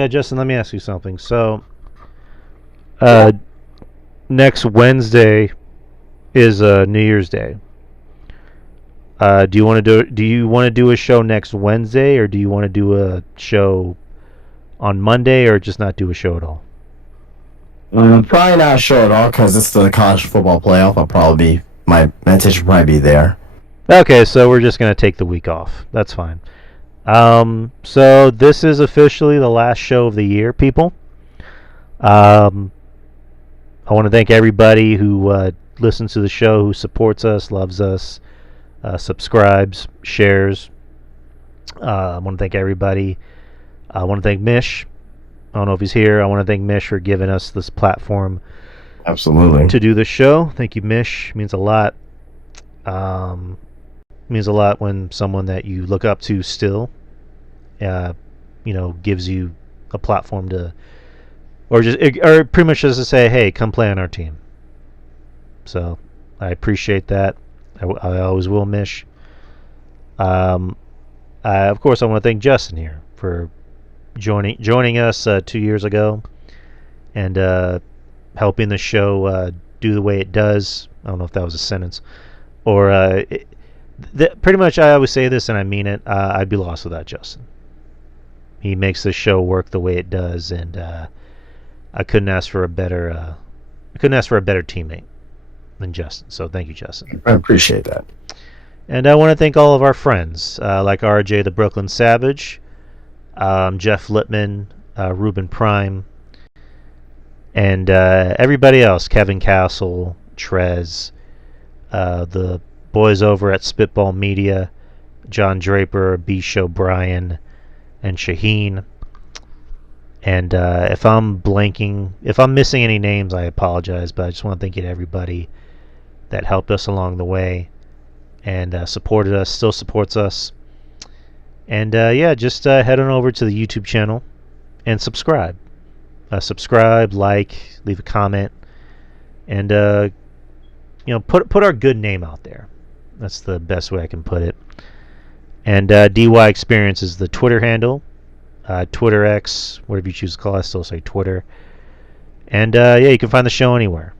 Justin, let me ask you something. So, next Wednesday is New Year's Day. Do you want to do a show next Wednesday, or do you want to do a show on Monday, or just not do a show at all? Probably not a show at all because it's the college football playoff. My attention will probably be there. Okay, so we're just gonna take the week off. That's fine. So this is officially the last show of the year, people. I want to thank everybody who listens to the show, who supports us, loves us, subscribes, shares. I want to thank everybody. I want to thank Mish. I don't know if he's here. I want to thank Mish for giving us this platform. Absolutely. To do the show. Thank you, Mish. Means a lot. Means a lot when someone that you look up to still, gives you a platform to, or pretty much just to say, hey, come play on our team. So I appreciate that. I always will, Mish. Of course, I want to thank Justin here for joining us 2 years ago and helping the show do the way it does. I don't know if that was a sentence, or pretty much I always say this and I mean it. I'd be lost without Justin. He makes the show work the way it does, and I couldn't ask for a better teammate than Justin. So thank you, Justin. I appreciate that. And I want to thank all of our friends, like RJ the Brooklyn Savage, Jeff Lippman, Ruben Prime, and everybody else, Kevin Castle, Trez, the boys over at Spitball Media, John Draper, B. Show Brian, and Shaheen. And if I'm missing any names, I apologize. But I just want to thank you to everybody that helped us along the way and supported us, still supports us. And just head on over to the YouTube channel and subscribe. Subscribe, like, leave a comment, and put our good name out there. That's the best way I can put it. And DY Experience is the Twitter handle. Twitter X, whatever you choose to call it. I still say Twitter. And you can find the show anywhere.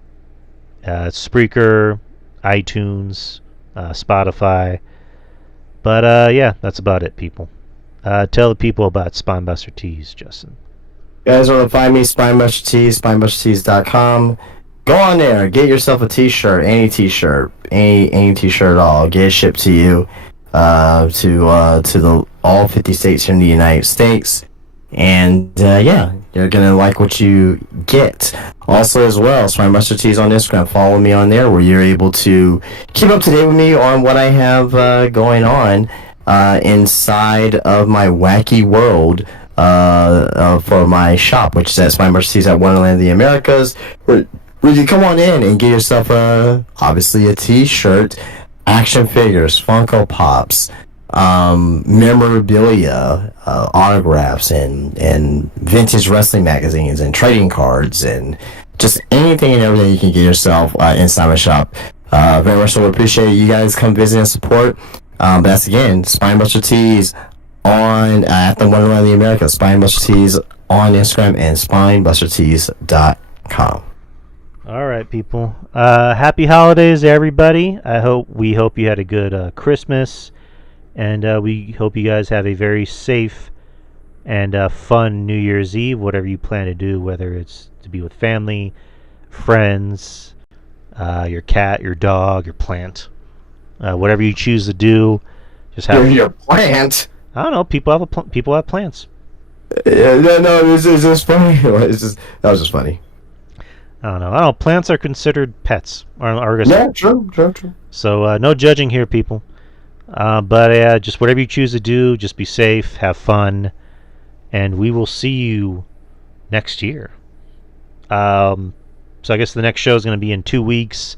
Spreaker, iTunes, Spotify. But that's about it, people. Tell the people about Spinebuster Tees, Justin. You guys want to find me, Spinebuster Tees, spinebustertees.com. Go on there, get yourself a t-shirt, any t-shirt at all. Get it shipped to you, to all 50 states here in the United States. And you're gonna like what you get. Also, as well, Spinebuster Tees on Instagram. Follow me on there, where you're able to keep up to date with me on what I have going on inside of my wacky world for my shop, which is at Spinebuster Tees at Wonderland of the Americas. Where you come on in and get yourself obviously a t-shirt, action figures, Funko Pops, memorabilia, autographs, and vintage wrestling magazines, and trading cards, and just anything and everything you can get yourself inside my shop. Very much so appreciate you guys come visit and support. But that's again, Spinebuster Tees on at the Wonderland of the Americas. Spinebuster Tees on Instagram and spinebustertees.com. All right, people. Happy holidays to everybody. We hope you had a good Christmas. And we hope you guys have a very safe and fun New Year's Eve, whatever you plan to do, whether it's to be with family, friends, your cat, your dog, your plant, whatever you choose to do. Just have your plant. I don't know. People have plants. No, it's just funny. That was just funny. I don't know. Plants are considered pets. Yeah, true. So no judging here, people. But just whatever you choose to do, just be safe, have fun, and we will see you next year. So I guess the next show is going to be in 2 weeks,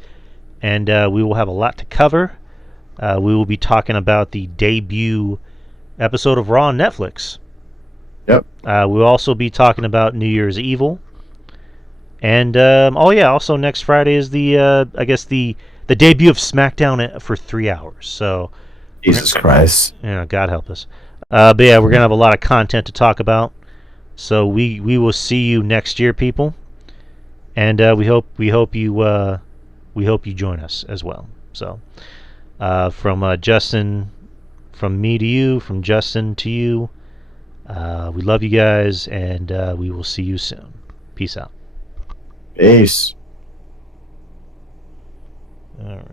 and we will have a lot to cover. We will be talking about the debut episode of Raw on Netflix. Yep. We'll also be talking about New Year's Evil. And also next Friday is the debut of SmackDown for 3 hours. So Jesus Christ. Yeah, God help us. But yeah, we're gonna have a lot of content to talk about. So we will see you next year, people. And we hope you join us as well. So from Justin, from me to you, from Justin to you, we love you guys, and we will see you soon. Peace out. Peace. All right.